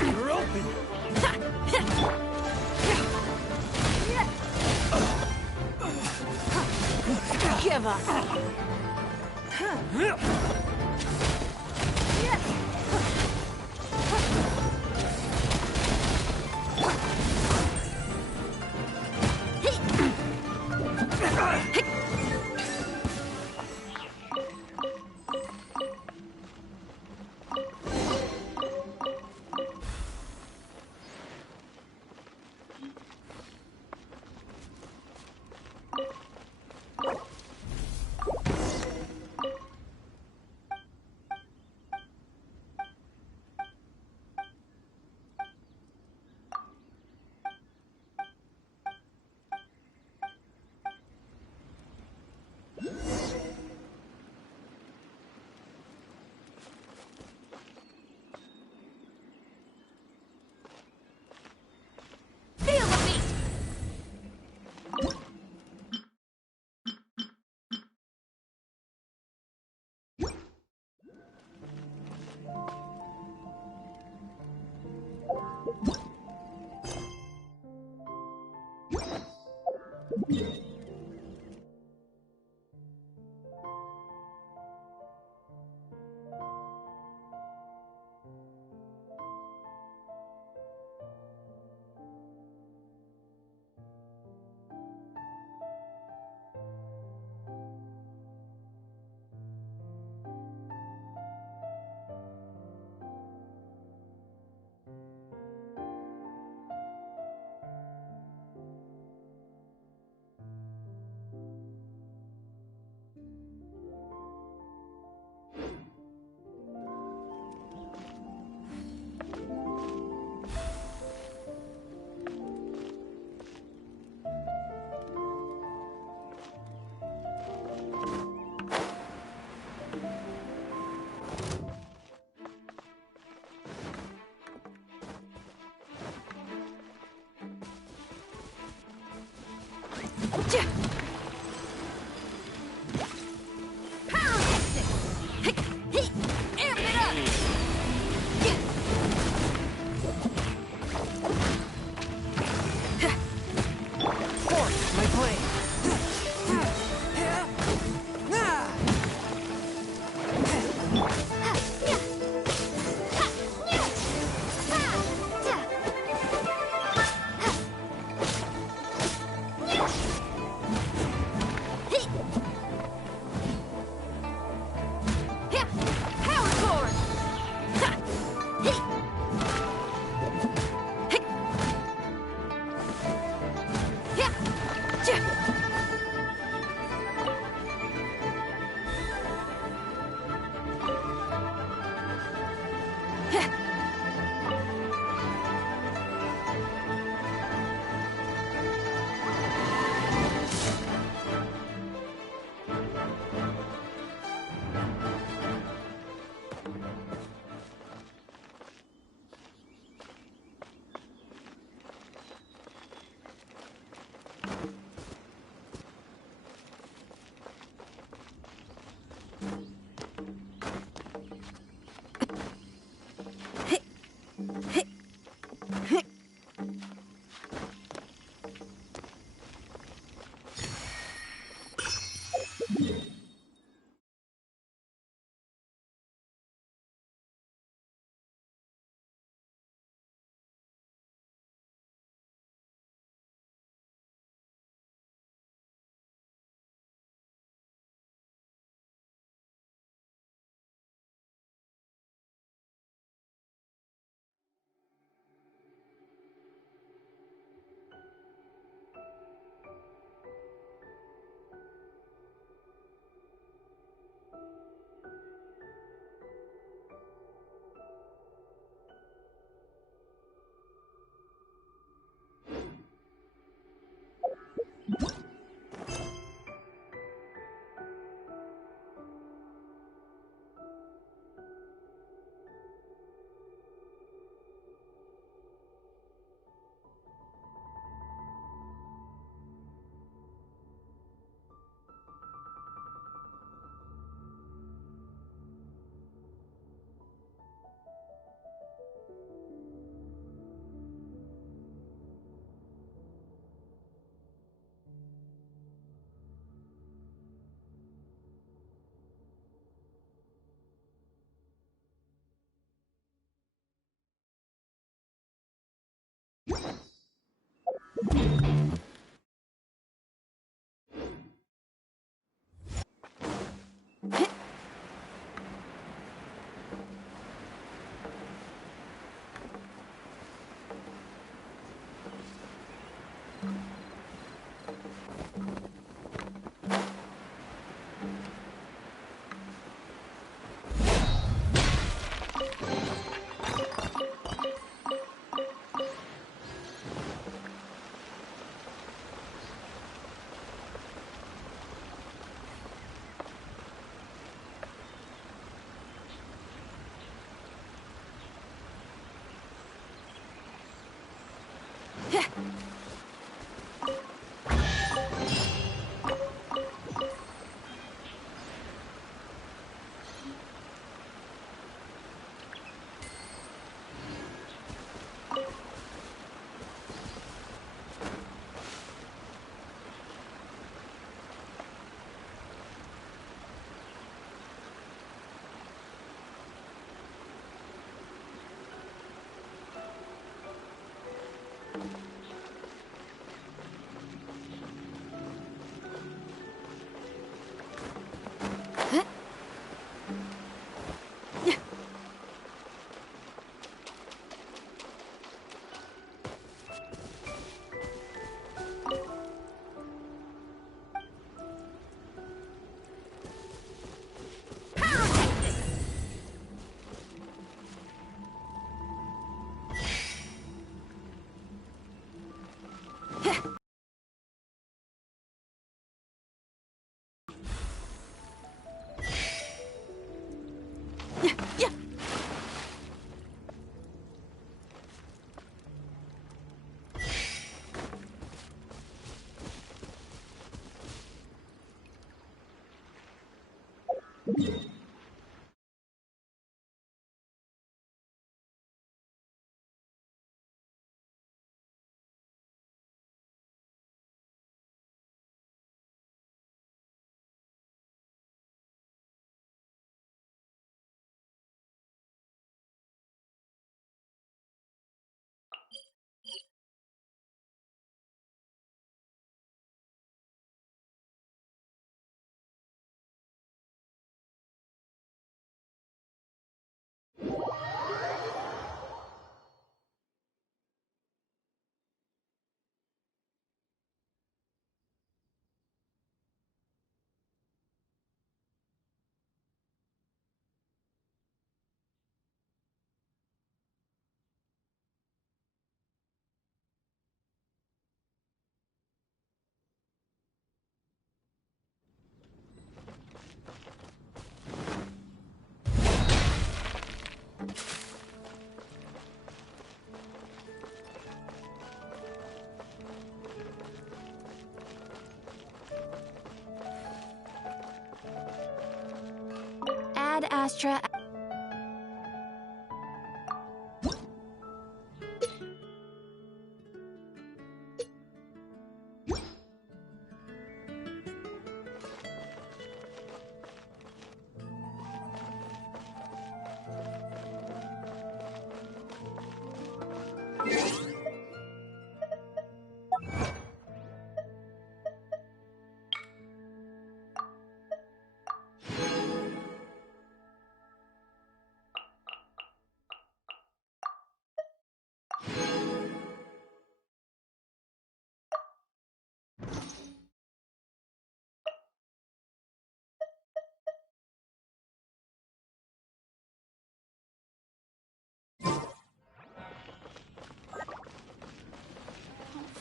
You're open! Give up. Ad Astra.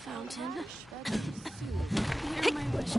Fountain. Hear my wish.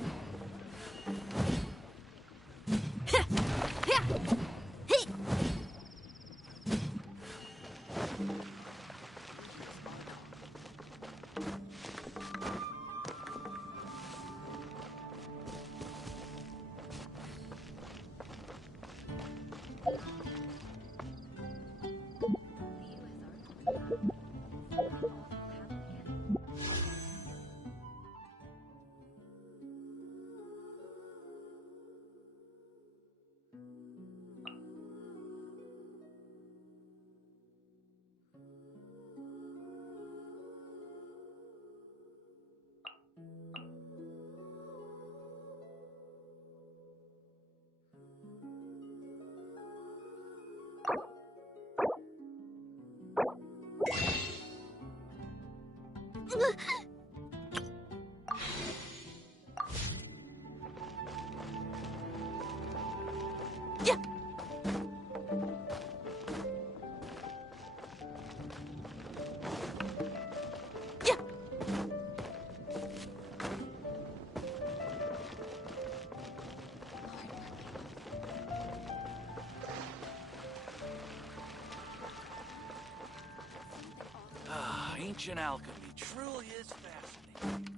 Ancient alchemy truly is fascinating.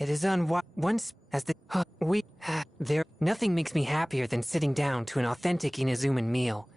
It is once as the there nothing makes me happier than sitting down to an authentic Inazuman meal.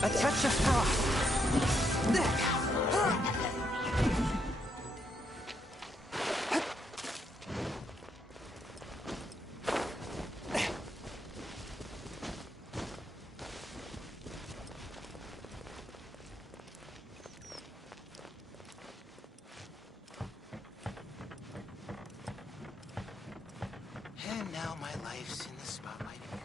A touch of frost. And now my life's in the spotlight again.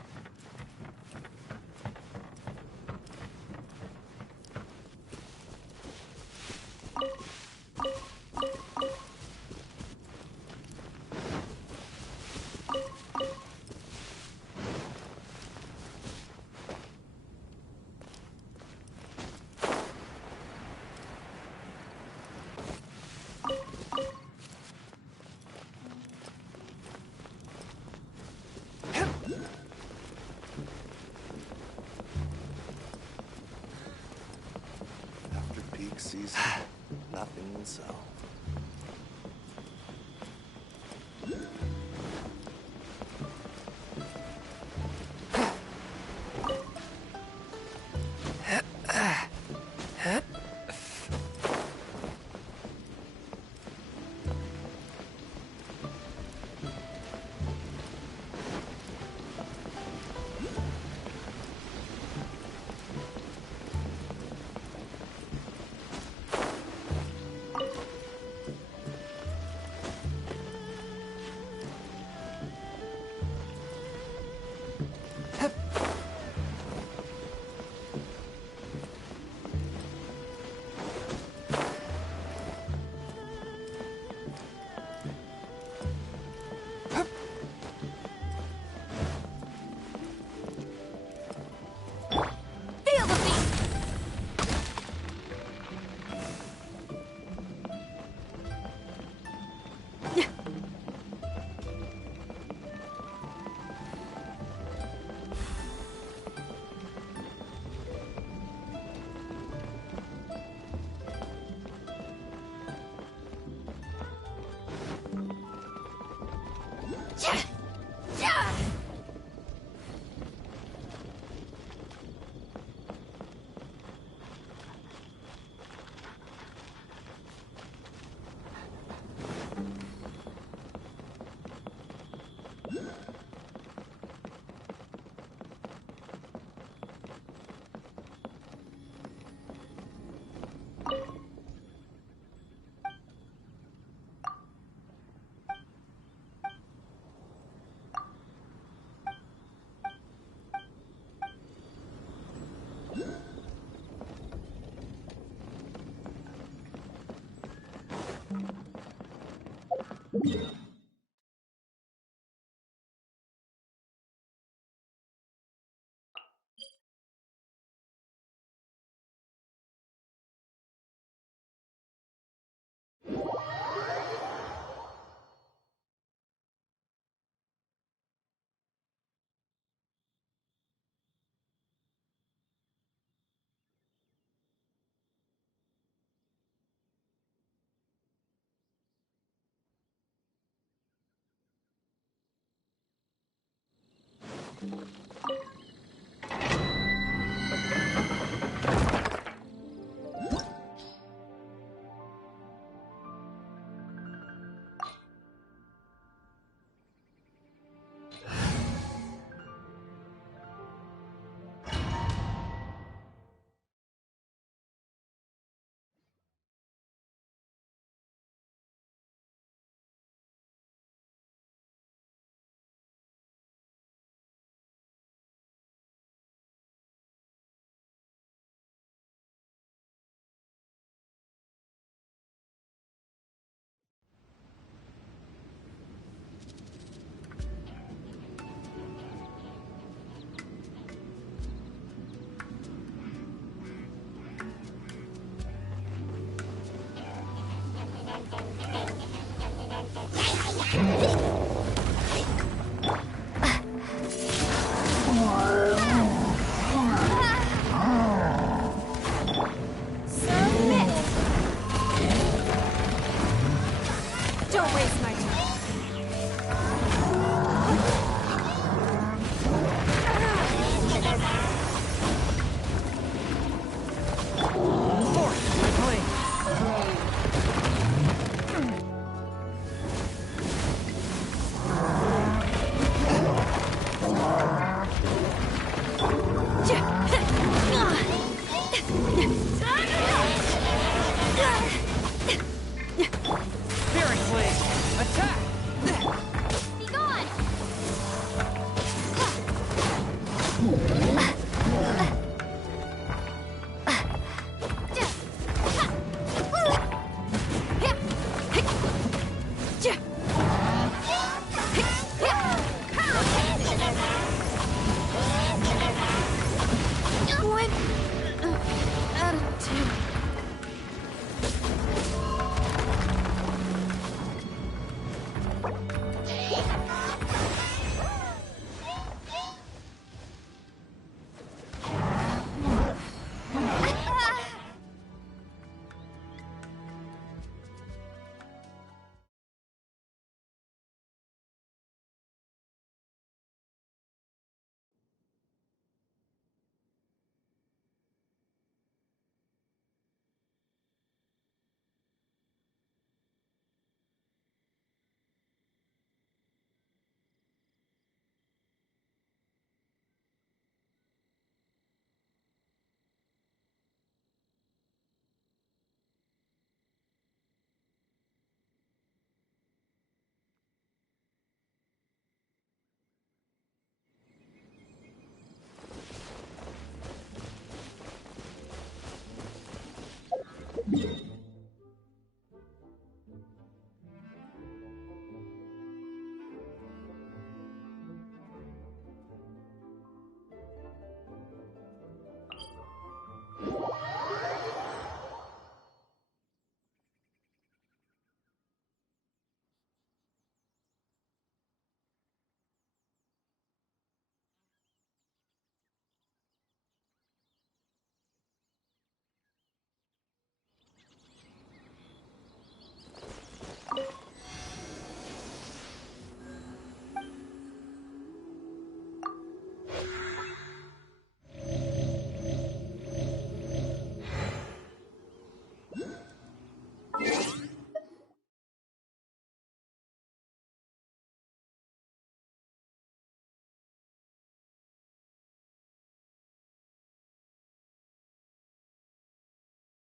After peak season, nothing will sell.